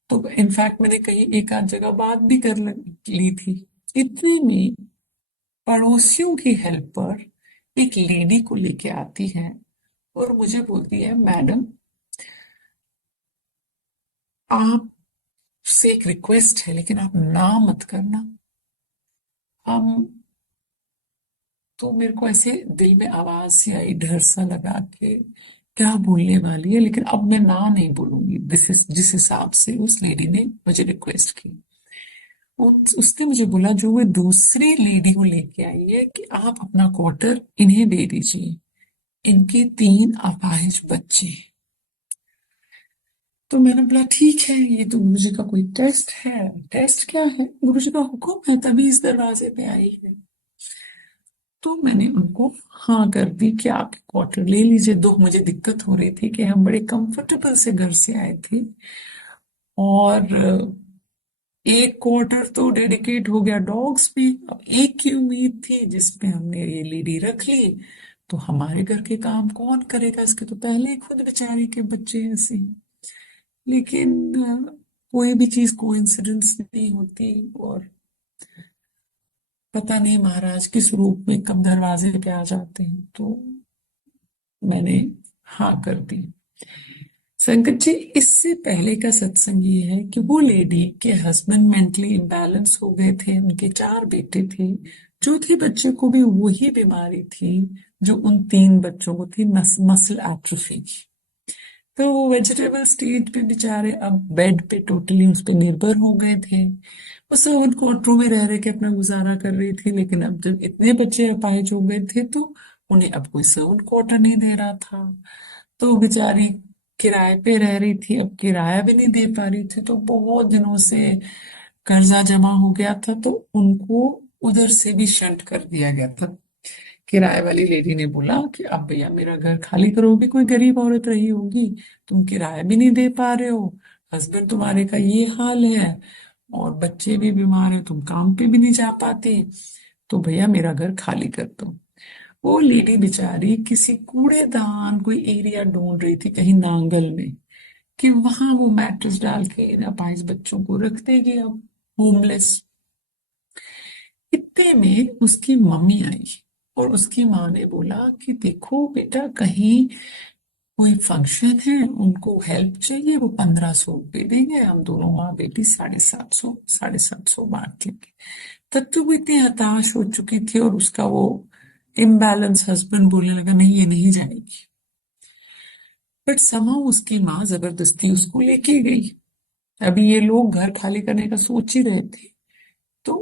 तो इनफैक्ट मैंने कहीं एक आध जगह बात भी कर ली थी। इतने में पड़ोसियों की हेल्पर एक लेडी को लेके आती है और मुझे बोलती है मैडम आपसे एक रिक्वेस्ट है, लेकिन आप ना मत करना। हम, तो मेरे को ऐसे दिल में आवाज सी आई, डर सा लगा कि क्या बोलने वाली है, लेकिन अब मैं ना नहीं बोलूंगी। दिस इज जिस हिसाब से उस लेडी ने मुझे रिक्वेस्ट की, उसने मुझे बोला जो वो दूसरी लेडी को लेके आई है कि आप अपना क्वार्टर इन्हें दे दीजिए, इनके तीन अपाहिज बच्चे हैं। तो मैंने बोला ठीक है, ये तो गुरु जी का कोई टेस्ट है। टेस्ट क्या है, गुरु जी का हुक्म है, तभी इस दरवाजे पे आई है। तो मैंने उनको हाँ कर दी कि आप क्वार्टर ले लीजिए। दो मुझे दिक्कत हो रही थी कि हम बड़े कंफर्टेबल से घर से आए थे, और एक क्वार्टर तो डेडिकेट हो गया डॉग्स में, अब एक की उम्मीद थी जिसमें हमने ये लेडी रख ली। तो हमारे घर के काम कौन करेगा, इसके तो पहले ही खुद बेचारी के बच्चे ऐसे हैं। लेकिन कोई भी चीज कोइंसिडेंस नहीं होती, और पता नहीं महाराज किस रूप में कब दरवाजे पे आ जाते हैं। तो मैंने हाँ कर दी। संकट जी, इससे पहले का सत्संग ये है कि वो लेडी के हस्बैंड मेंटली इम्बैलेंस हो गए थे, उनके चार बेटे थे, चौथे बच्चे को भी वही बीमारी थी जो उन तीन बच्चों को थी, मसल एट्रोफी। तो वो वेजिटेबल स्टेज पे बेचारे अब बेड पे टोटली उस पे निर्भर हो गए थे। वो सर्वेंट क्वार्टरों में रह रहे के अपना गुजारा कर रही थी, लेकिन अब जब इतने बच्चे अपाहिज हो गए थे तो उन्हें अब कोई सर्वेंट क्वार्टर नहीं दे रहा था। तो बेचारी किराए पे रह रही थी, अब किराया भी नहीं दे पा रही थी, तो बहुत दिनों से कर्जा जमा हो गया था, तो उनको उधर से भी शंट कर दिया गया था। किराए वाली लेडी ने बोला कि अब भैया मेरा घर खाली करो, वो भी कोई गरीब औरत रही होगी, तुम किराया भी नहीं दे पा रहे हो, हस्बैंड तुम्हारे का ये हाल है, और बच्चे भी बीमार है, तुम काम पे भी नहीं जा पाती, तो भैया मेरा घर खाली कर दो। वो लेडी बेचारी किसी कूड़ेदान कोई एरिया ढूंढ रही थी कहीं नांगल में, कि वहां वो मैट्रेस डाल के इन अपाहिज बच्चों को रख देगी, अब होमलेस। इतने में उसकी मम्मी आई और उसकी माँ ने बोला कि देखो बेटा, कहीं कोई फंक्शन है, उनको हेल्प चाहिए, वो 1500 रुपये देंगे, हम दोनों माँ बेटी 750 बांट लेंगे। तब तो वो इतनी हताश हो चुकी थी, और उसका वो इम्बैलेंस हस्बैंड बोलने लगा नहीं ये नहीं जाएगी। बट समा उसकी माँ जबरदस्ती उसको लेके गई। अभी ये लोग घर खाली करने का सोच ही रहे थे, तो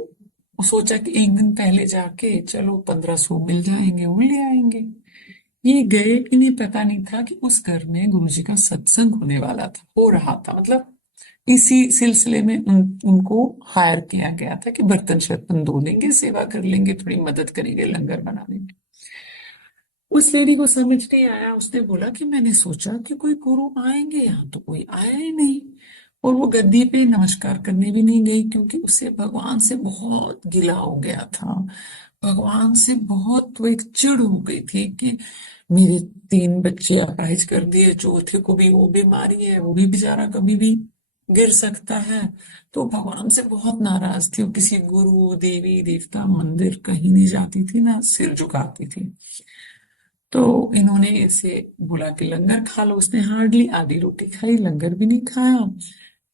वो सोचा कि एक दिन पहले जाके चलो 1500 मिल जाएंगे, वो ले आएंगे। ये गए, इन्हें पता नहीं था कि उस घर में गुरुजी का सत्संग होने वाला था, हो रहा था, मतलब इसी सिलसिले में उनको हायर किया गया था कि बर्तन शर्तन धो देंगे, सेवा कर लेंगे, थोड़ी मदद करेंगे लंगर बनाने में। उस लेडी को समझ नहीं आया, उसने बोला कि मैंने सोचा कि कोई गुरु आएंगे, यहाँ तो कोई आया ही नहीं। और वो गद्दी पे नमस्कार करने भी नहीं गई, क्योंकि उसे भगवान से बहुत गिला हो गया था, भगवान से बहुत वो एक चिढ़ हो गई थी कि मेरे तीन बच्चे अपाहिज कर दिए, चौथे को भी वो बीमारी है, वो भी बेचारा कभी भी गिर सकता है। तो भगवान से बहुत नाराज थी, वो किसी गुरु देवी देवता मंदिर कहीं नहीं जाती थी, ना सिर झुकाती थी। तो इन्होंने इसे बोला कि लंगर खा लो, उसने हार्डली आधी रोटी खाई, लंगर भी नहीं खाया,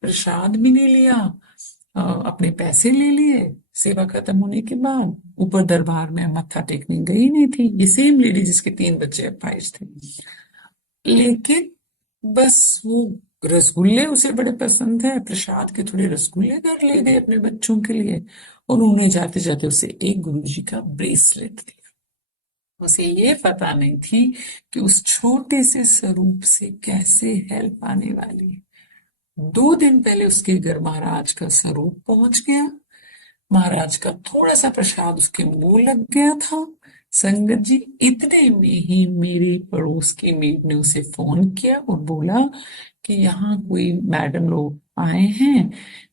प्रसाद भी नहीं लिया, अपने पैसे ले लिए। सेवा खत्म होने के बाद ऊपर दरबार में मत्था टेकने गई नहीं थी, ये सेम लेडी जिसके तीन बच्चे अपाहिज थे। लेकिन बस वो रसगुल्ले उसे बड़े पसंद है, प्रसाद के थोड़े रसगुल्ले घर ले गए अपने बच्चों के लिए, और उन्हें जाते जाते उसे एक गुरुजी का ब्रेसलेट दिया। उसे ये पता नहीं थी कि उस छोटे से स्वरूप से कैसे हेल्प आने वाली है। 2 दिन पहले उसके घर महाराज का स्वरूप पहुंच गया, महाराज का थोड़ा सा प्रसाद उसके मुंह लग गया था। संगत जी, इतने में ही मेरे पड़ोस की मेड ने उसे फोन किया और बोला कि यहाँ कोई मैडम लोग आए हैं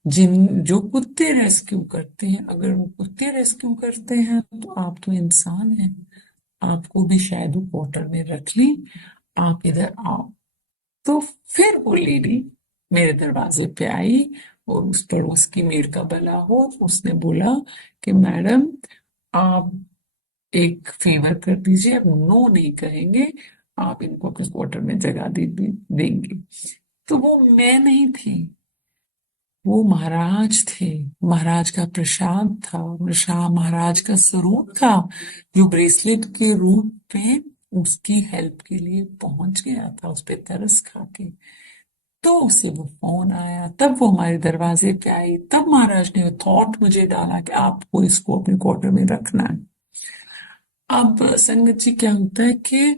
जिन जो कुत्ते रेस्क्यू करते हैं, अगर वो कुत्ते रेस्क्यू करते हैं तो आप तो इंसान हैं, आपको भी शायद वो क्वार्टर में रख ली, आप इधर आओ। तो फिर वो लेडी मेरे दरवाजे पे आई, और उस पड़ोस की मेड का भला हो, उसने बोला कि मैडम आप एक फेवर कर दीजिए, अब नो नहीं कहेंगे, आप इनको अपने क्वार्टर में जगह देंगे। तो वो मैं नहीं थी, वो महाराज थे, महाराज का प्रसाद था, महाराज का स्वरूप था, जो ब्रेसलेट के रूप में उसकी हेल्प के लिए पहुंच गया था, उस पे तरस खा के। तो उसे वो फोन आया, तब वो हमारे दरवाजे पे आई, तब महाराज ने थॉट मुझे डाला कि आपको इसको अपने क्वार्टर में रखना है। अब संगत जी क्या होता है कि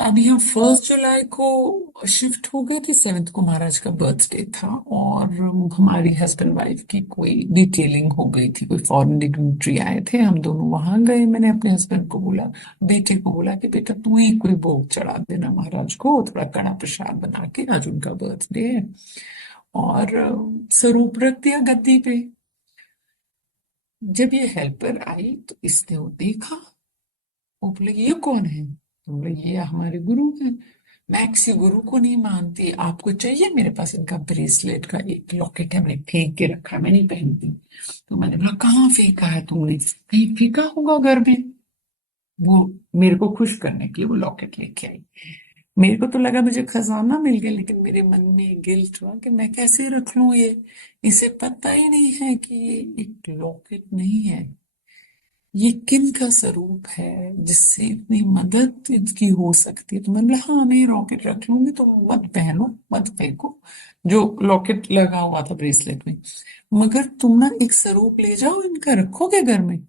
अभी हम 1 जुलाई को शिफ्ट हो गए थे, 7th को महाराज का बर्थडे था, और हमारी हस्बैंड वाइफ की कोई डिटेलिंग हो गई थी, कोई फॉरेन डिग्नेटरी आए थे, हम दोनों वहां गए। मैंने अपने हस्बैंड को बोला, बेटे को बोला कि बेटा तू ही कोई भोग चढ़ा देना महाराज को, थोड़ा कड़ा प्रसाद बना के, आज उनका बर्थडे है। और स्वरूप रख दिया गद्दी पे। जब ये हेल्पर आई तो इसने वो देखा, वो बोले ये कौन है, तो बोले ये हमारे गुरु हैं। मैं किसी गुरु को नहीं मानती, आपको चाहिए, मेरे पास इनका ब्रेसलेट का एक लॉकेट है, मैंने फेंक के रखा, मैं नहीं पहनती। तो मैंने बोला कहाँ फेंका है तुमने, कहीं फेंका होगा घर में। वो मेरे को खुश करने के लिए वो लॉकेट लेके आई। मेरे को तो लगा मुझे खजाना मिल गया, लेकिन मेरे मन में गिल्ट हुआ कि मैं कैसे रख लूं ये। इसे पता ही नहीं है कि ये एक लॉकेट नहीं है। ये किन का स्वरूप है जिससे इतनी मदद इसकी हो सकती है? तो मैंने बोला हाँ मैं ये लॉकेट रख लूंगी, तुम मत पहनो, मत फेंको। जो लॉकेट लगा हुआ था ब्रेसलेट में, मगर तुम ना एक स्वरूप ले जाओ, इनका रखोगे घर में?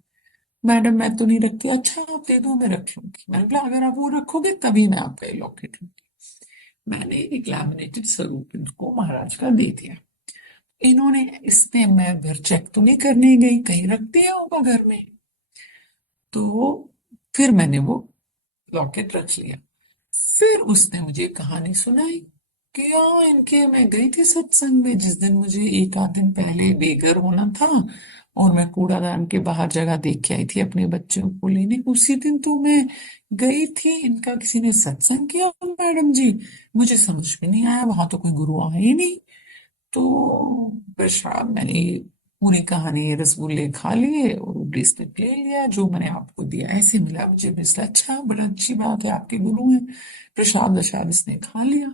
मैडम मैं तो नहीं रखती। अच्छा आप दे दो, मैं रख लूंगी। मैंने बोला अगर आप वो रखोगे तभी मैं आपका ये लॉकेट लूंगी। मैंने एक लैमिनेटेड स्वरूप इनको महाराज का दे दिया। इन्होंने, इसने, मैं घर चेक तो नहीं करने गई, कहीं रख दिया होगा घर में। तो फिर मैंने वो लॉकेट रख लिया। फिर उसने मुझे कहानी सुनाई कि हाँ इनके, मैं गई थी सत्संग में जिस दिन, मुझे एक आध दिन पहले बेघर होना था, और मैं कूड़ादान के बाहर जगह देख के आई थी अपने बच्चों को लेने। उसी दिन तो मैं गई थी, इनका किसी ने सत्संग किया मैडम जी। मुझे समझ में नहीं आया, वहां तो कोई गुरु आया ही नहीं। तो प्रसाद मैंने, पूरी कहानी, रसगुल्ले खा लिए और ब्रेसलेट ले लिया जो मैंने आपको दिया, ऐसे मिला मुझे ब्रेसलेट। अच्छा बड़ा अच्छी बात है, आपके गुरु हैं। प्रसाद वसाद इसने खा लिया।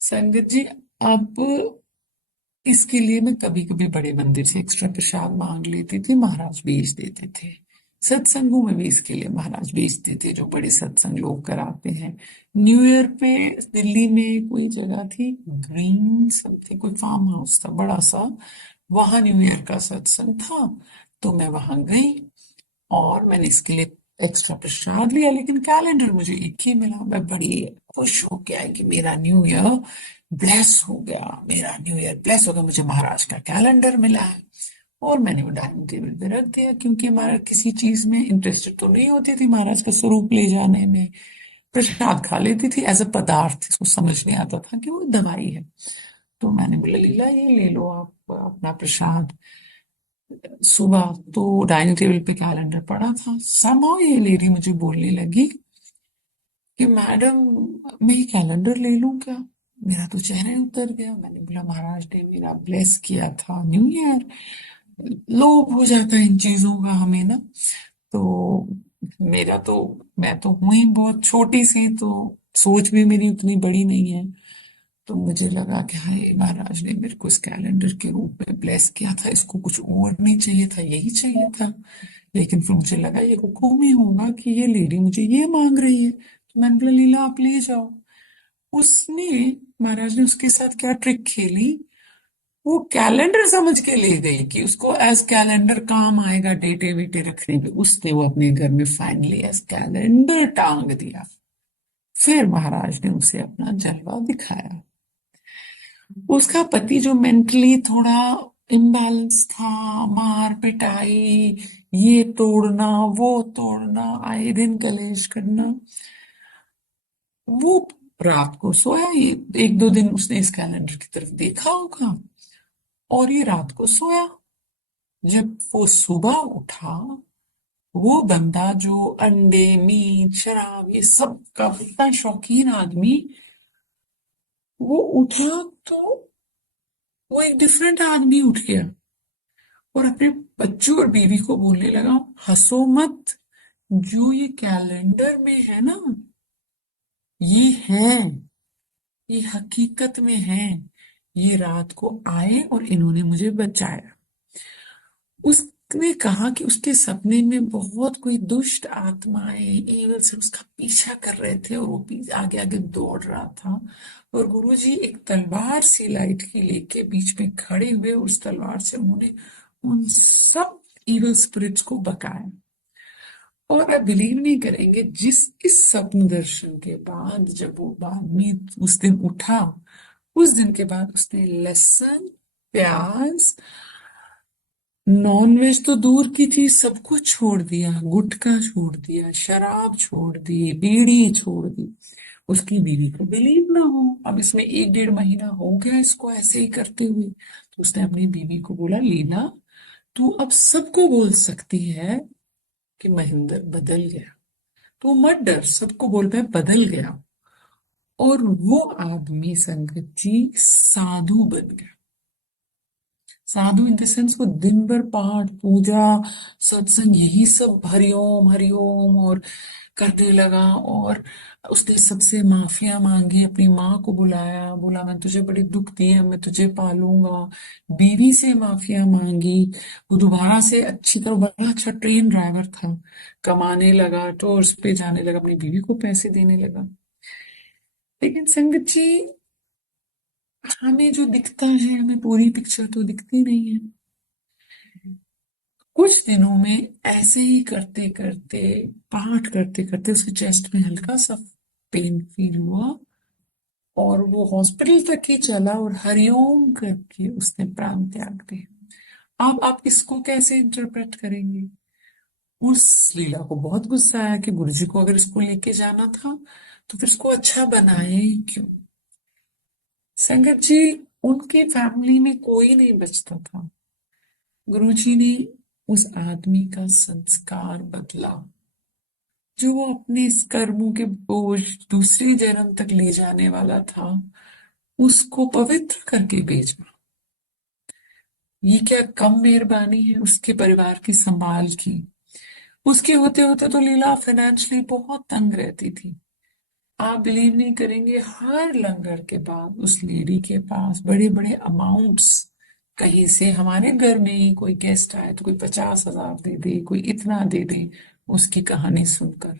संगत जी, अब इसके लिए मैं कभी कभी बड़े मंदिर से एक्स्ट्रा प्रसाद मांग लेती थी, महाराज भेज देते थे। सत्संगों में भी इसके लिए महाराज भेजते थे, जो बड़े सत्संग लोग कराते हैं। न्यू ईयर पे दिल्ली में कोई जगह थी, ग्रीन समथिंग, कोई फार्म हाउस था बड़ा सा, वहां न्यू ईयर का सत्संग था। तो मैं वहां गई और मैंने इसके लिए एक्स्ट्रा प्रसाद लिया, लेकिन कैलेंडर मुझे एक ही मिला। मैं बड़ी खुश हो के आई कि मेरा न्यू ईयर ब्लेस हो गया, मेरा न्यू ईयर ब्लेस हो गया, मुझे महाराज का कैलेंडर मिला है। और मैंने वो डाइनिंग टेबल पे रख दिया, क्योंकि हमारा किसी चीज में इंटरेस्टेड तो नहीं होती थी महाराज का स्वरूप ले जाने में। प्रसाद खा लेती थी एज अ पदार्थ, इसको समझ नहीं आता था कि वो दवाई है। तो मैंने बोला लीला ये ले लो आप अपना प्रसाद। सुबह तो डाइनिंग टेबल पे कैलेंडर पड़ा था, समहाउ ये लेडी मुझे बोलने लगी कि मैडम मैं ये कैलेंडर ले लूं क्या? मेरा तो चेहरा ही उतर गया। मैंने बोला महाराज ने मेरा ब्लेस किया था न्यू ईयर। लोभ हो जाता है इन चीजों का हमें ना। तो मेरा तो, मैं तो हुई बहुत छोटी सी, तो सोच भी मेरी उतनी बड़ी नहीं है। तो मुझे लगा कि हाय महाराज ने मेरे को इस कैलेंडर के रूप में ब्लेस किया था, इसको कुछ और नहीं चाहिए था, यही चाहिए था। लेकिन फिर मुझे लगा ये हुक्म ही होगा कि ये लेडी मुझे ये मांग रही है। तो मैंने बोला लीला आप ले जाओ। उसने, महाराज ने उसके साथ क्या ट्रिक खेली, वो कैलेंडर समझ के ले गई कि उसको एज कैलेंडर काम आएगा डेटे वेटे रखने में। उसने वो अपने घर में फाइनली एज कैलेंडर टांग दिया। फिर महाराज ने उसे अपना जलवा दिखाया। उसका पति जो मेंटली थोड़ा इम्बैलेंस था, मार पिटाई, ये तोड़ना वो तोड़ना, आए दिन कलेश करना, वो रात को सोया। ये एक दो दिन उसने इस कैलेंडर की तरफ देखा होगा और ये रात को सोया। जब वो सुबह उठा, वो बंदा जो अंडे मीट शराब ये सब का इतना शौकीन आदमी, वो उठा तो वो एक डिफरेंट आदमी उठ गया और अपने बच्चों और बीवी को बोलने लगा हंसो मत, जो ये कैलेंडर में है ना, ये है, ये हकीकत में है। ये रात को आए और इन्होंने मुझे बचाया। उसने कहा कि उसके सपने में बहुत कोई दुष्ट आत्माएं, एवल से उसका पीछा कर रहे थे और वो पीछे आगे आगे दौड़ रहा था। और गुरुजी एक तलवार सी लाइट की लेके बीच में खड़े हुए, उस तलवार से उन्होंने उन सब इवल स्पिरिट्स को बकाया। और आप बिलीव नहीं करेंगे, जिस इस स्वप्न दर्शन के बाद जब वो आदमी उस दिन उठा, उस दिन के बाद उसने लहसुन, प्याज, नॉनवेज तो दूर की थी, सब कुछ छोड़ दिया। गुटखा छोड़ दिया, शराब छोड़ दी, बीड़ी छोड़ दी। उसकी बीवी को बिलीव ना हो, अब इसमें एक डेढ़ महीना हो गया इसको ऐसे ही करते हुए। तो उसने अपनी बीवी को बोला लीला तू अब सबको बोल सकती है कि महेंद्र बदल गया, तू मत डर, सबको बोल मैं बदल गया। और वो आदमी संगत जी साधु बन गया। साधु इन द सेंस वो दिन भर पाठ पूजा सत्संग यही सब हरिओम हरिओम और करने लगा। और उसने सबसे माफिया मांगी, अपनी माँ को बुलाया, बोला मैं तुझे बड़ी दुख दी है, मैं तुझे पालूंगा। बीवी से माफिया मांगी। वो दोबारा से अच्छी तरह, बड़ा अच्छा ट्रेन ड्राइवर था, कमाने लगा, टूर्स पे जाने लगा, अपनी बीवी को पैसे देने लगा। लेकिन संगत जी, हमें जो दिखता है, हमें पूरी पिक्चर तो दिखती नहीं है। कुछ दिनों में ऐसे ही करते करते, पाठ करते करते उसके चेस्ट में हल्का सा पेन फील हुआ और वो हॉस्पिटल तक ही चला और हरिओम करके उसने प्राण त्याग दिया। अब आप इसको कैसे इंटरप्रेट करेंगे? उस लीला को बहुत गुस्सा आया कि गुरुजी को अगर इसको लेके जाना था तो फिर इसको अच्छा बनाए क्यों? संगत जी, उनकी फैमिली में कोई नहीं बचता था। गुरुजी ने उस आदमी का संस्कार बदला, जो वो अपने इस कर्मों के बोझ दूसरे जन्म तक ले जाने वाला था, उसको पवित्र करके भेजना। ये क्या कम मेहरबानी है उसके परिवार की संभाल की? उसके होते होते तो लीला फाइनेंशियली बहुत तंग रहती थी। आप बिलीव नहीं करेंगे, हर लंगर के बाद उस लेडी के पास बड़े बड़े अमाउंट्स, कहीं से हमारे घर में ही कोई गेस्ट आए तो कोई 50,000 दे दे, कोई इतना दे दे। उसकी कहानी सुनकर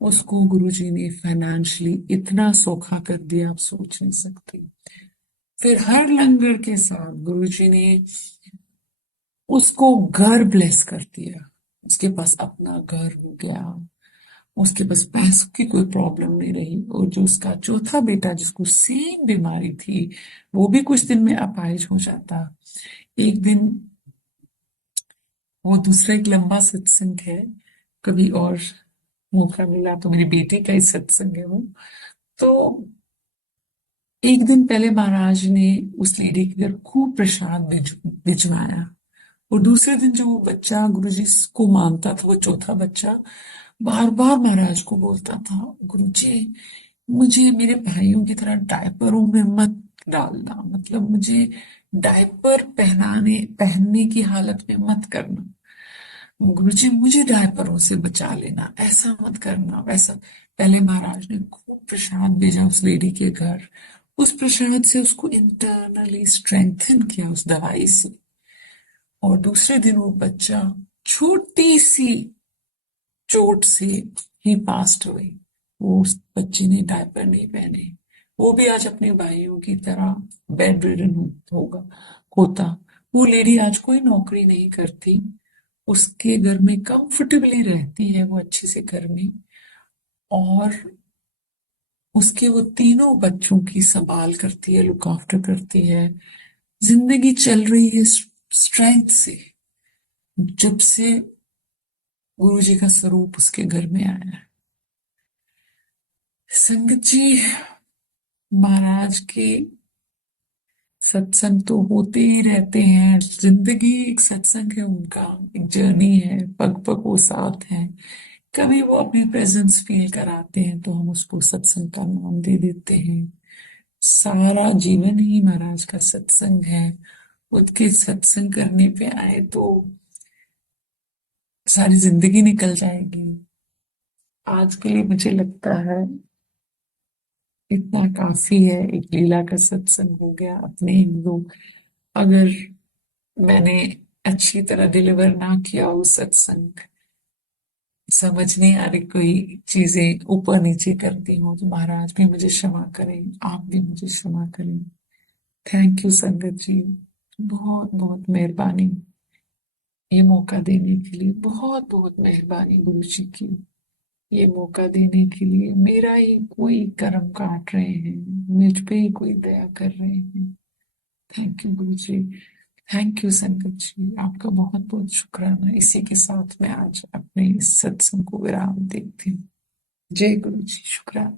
उसको गुरुजी ने फाइनेंशियली इतना सोखा कर दिया, आप सोच नहीं सकते। फिर हर लंगर के साथ गुरुजी ने उसको घर ब्लेस कर दिया। उसके पास अपना घर हो गया, उसके पास पैसों की कोई प्रॉब्लम नहीं रही। और जो उसका चौथा बेटा, जिसको सेम बीमारी थी, वो भी कुछ दिन में अपाहिज हो जाता। एक दिन, वो दूसरा एक लंबा सत्संग है, कभी और मौका मिला तो मेरी बेटी का ही सत्संग है वो। तो एक दिन पहले महाराज ने उस लेडी के घर खूब प्रसाद भिजवाया। और दूसरे दिन जो वो बच्चा गुरुजी को मानता था, वो चौथा बच्चा, बार बार महाराज को बोलता था, गुरुजी मुझे मेरे भाइयों की तरह डायपरों में मत डालना, मतलब मुझे डायपर पहनने की हालत में मत करना। गुरुजी मुझे डायपरों से बचा लेना, ऐसा मत करना वैसा। पहले महाराज ने खूब प्रसाद भेजा उस लेडी के घर। उस प्रसाद से उसको इंटरनली स्ट्रेंथन किया, उस दवाई से। और दूसरे दिन वो बच्चा छोटी सी चोट से ही पास्ट हुए। वो उस बच्चे ने डायपर नहीं पहने, वो भी आज अपने भाइयों की तरह बेड रिडन होगा होता। वो लेडी आज कोई नौकरी नहीं करती, उसके घर में कंफर्टेबली रहती है वो अच्छे से घर में। और उसके वो तीनों बच्चों की संभाल करती है, लुक आफ्टर करती है। जिंदगी चल रही है स्ट्रेंथ से, जब से गुरु जी का स्वरूप उसके घर में आया है। संगत जी, महाराज के सत्संग तो होते ही रहते हैं, जिंदगी एक सत्संग है उनका, एक जर्नी है, पग पग वो साथ है। कभी वो अपनी प्रेजेंस फील कराते हैं तो हम उसको सत्संग का नाम दे देते हैं। सारा जीवन ही महाराज का सत्संग है। उनके सत्संग करने पे आए तो सारी जिंदगी निकल जाएगी। आज के लिए मुझे लगता है इतना काफी है, एक लीला का सत्संग हो गया अपने हिंदू। अगर मैंने अच्छी तरह डिलीवर ना किया हो सत्संग, समझ नहीं आ रही कोई चीजें ऊपर नीचे करती हूँ, तो महाराज भी मुझे क्षमा करें, आप भी मुझे क्षमा करें। थैंक यू संगत जी, बहुत बहुत मेहरबानी ये मौका देने के लिए, बहुत बहुत मेहरबानी गुरु जी की, ये मौका देने के लिए। मेरा ही कोई कर्म काट रहे हैं, मुझ पे ही कोई दया कर रहे हैं। Thank you Guru ji, thank you Sangat जी, आपका बहुत बहुत शुक्राना। इसी के साथ मैं आज अपने इस सत्संग को विराम देती हूँ। जय गुरु जी, शुक्राना।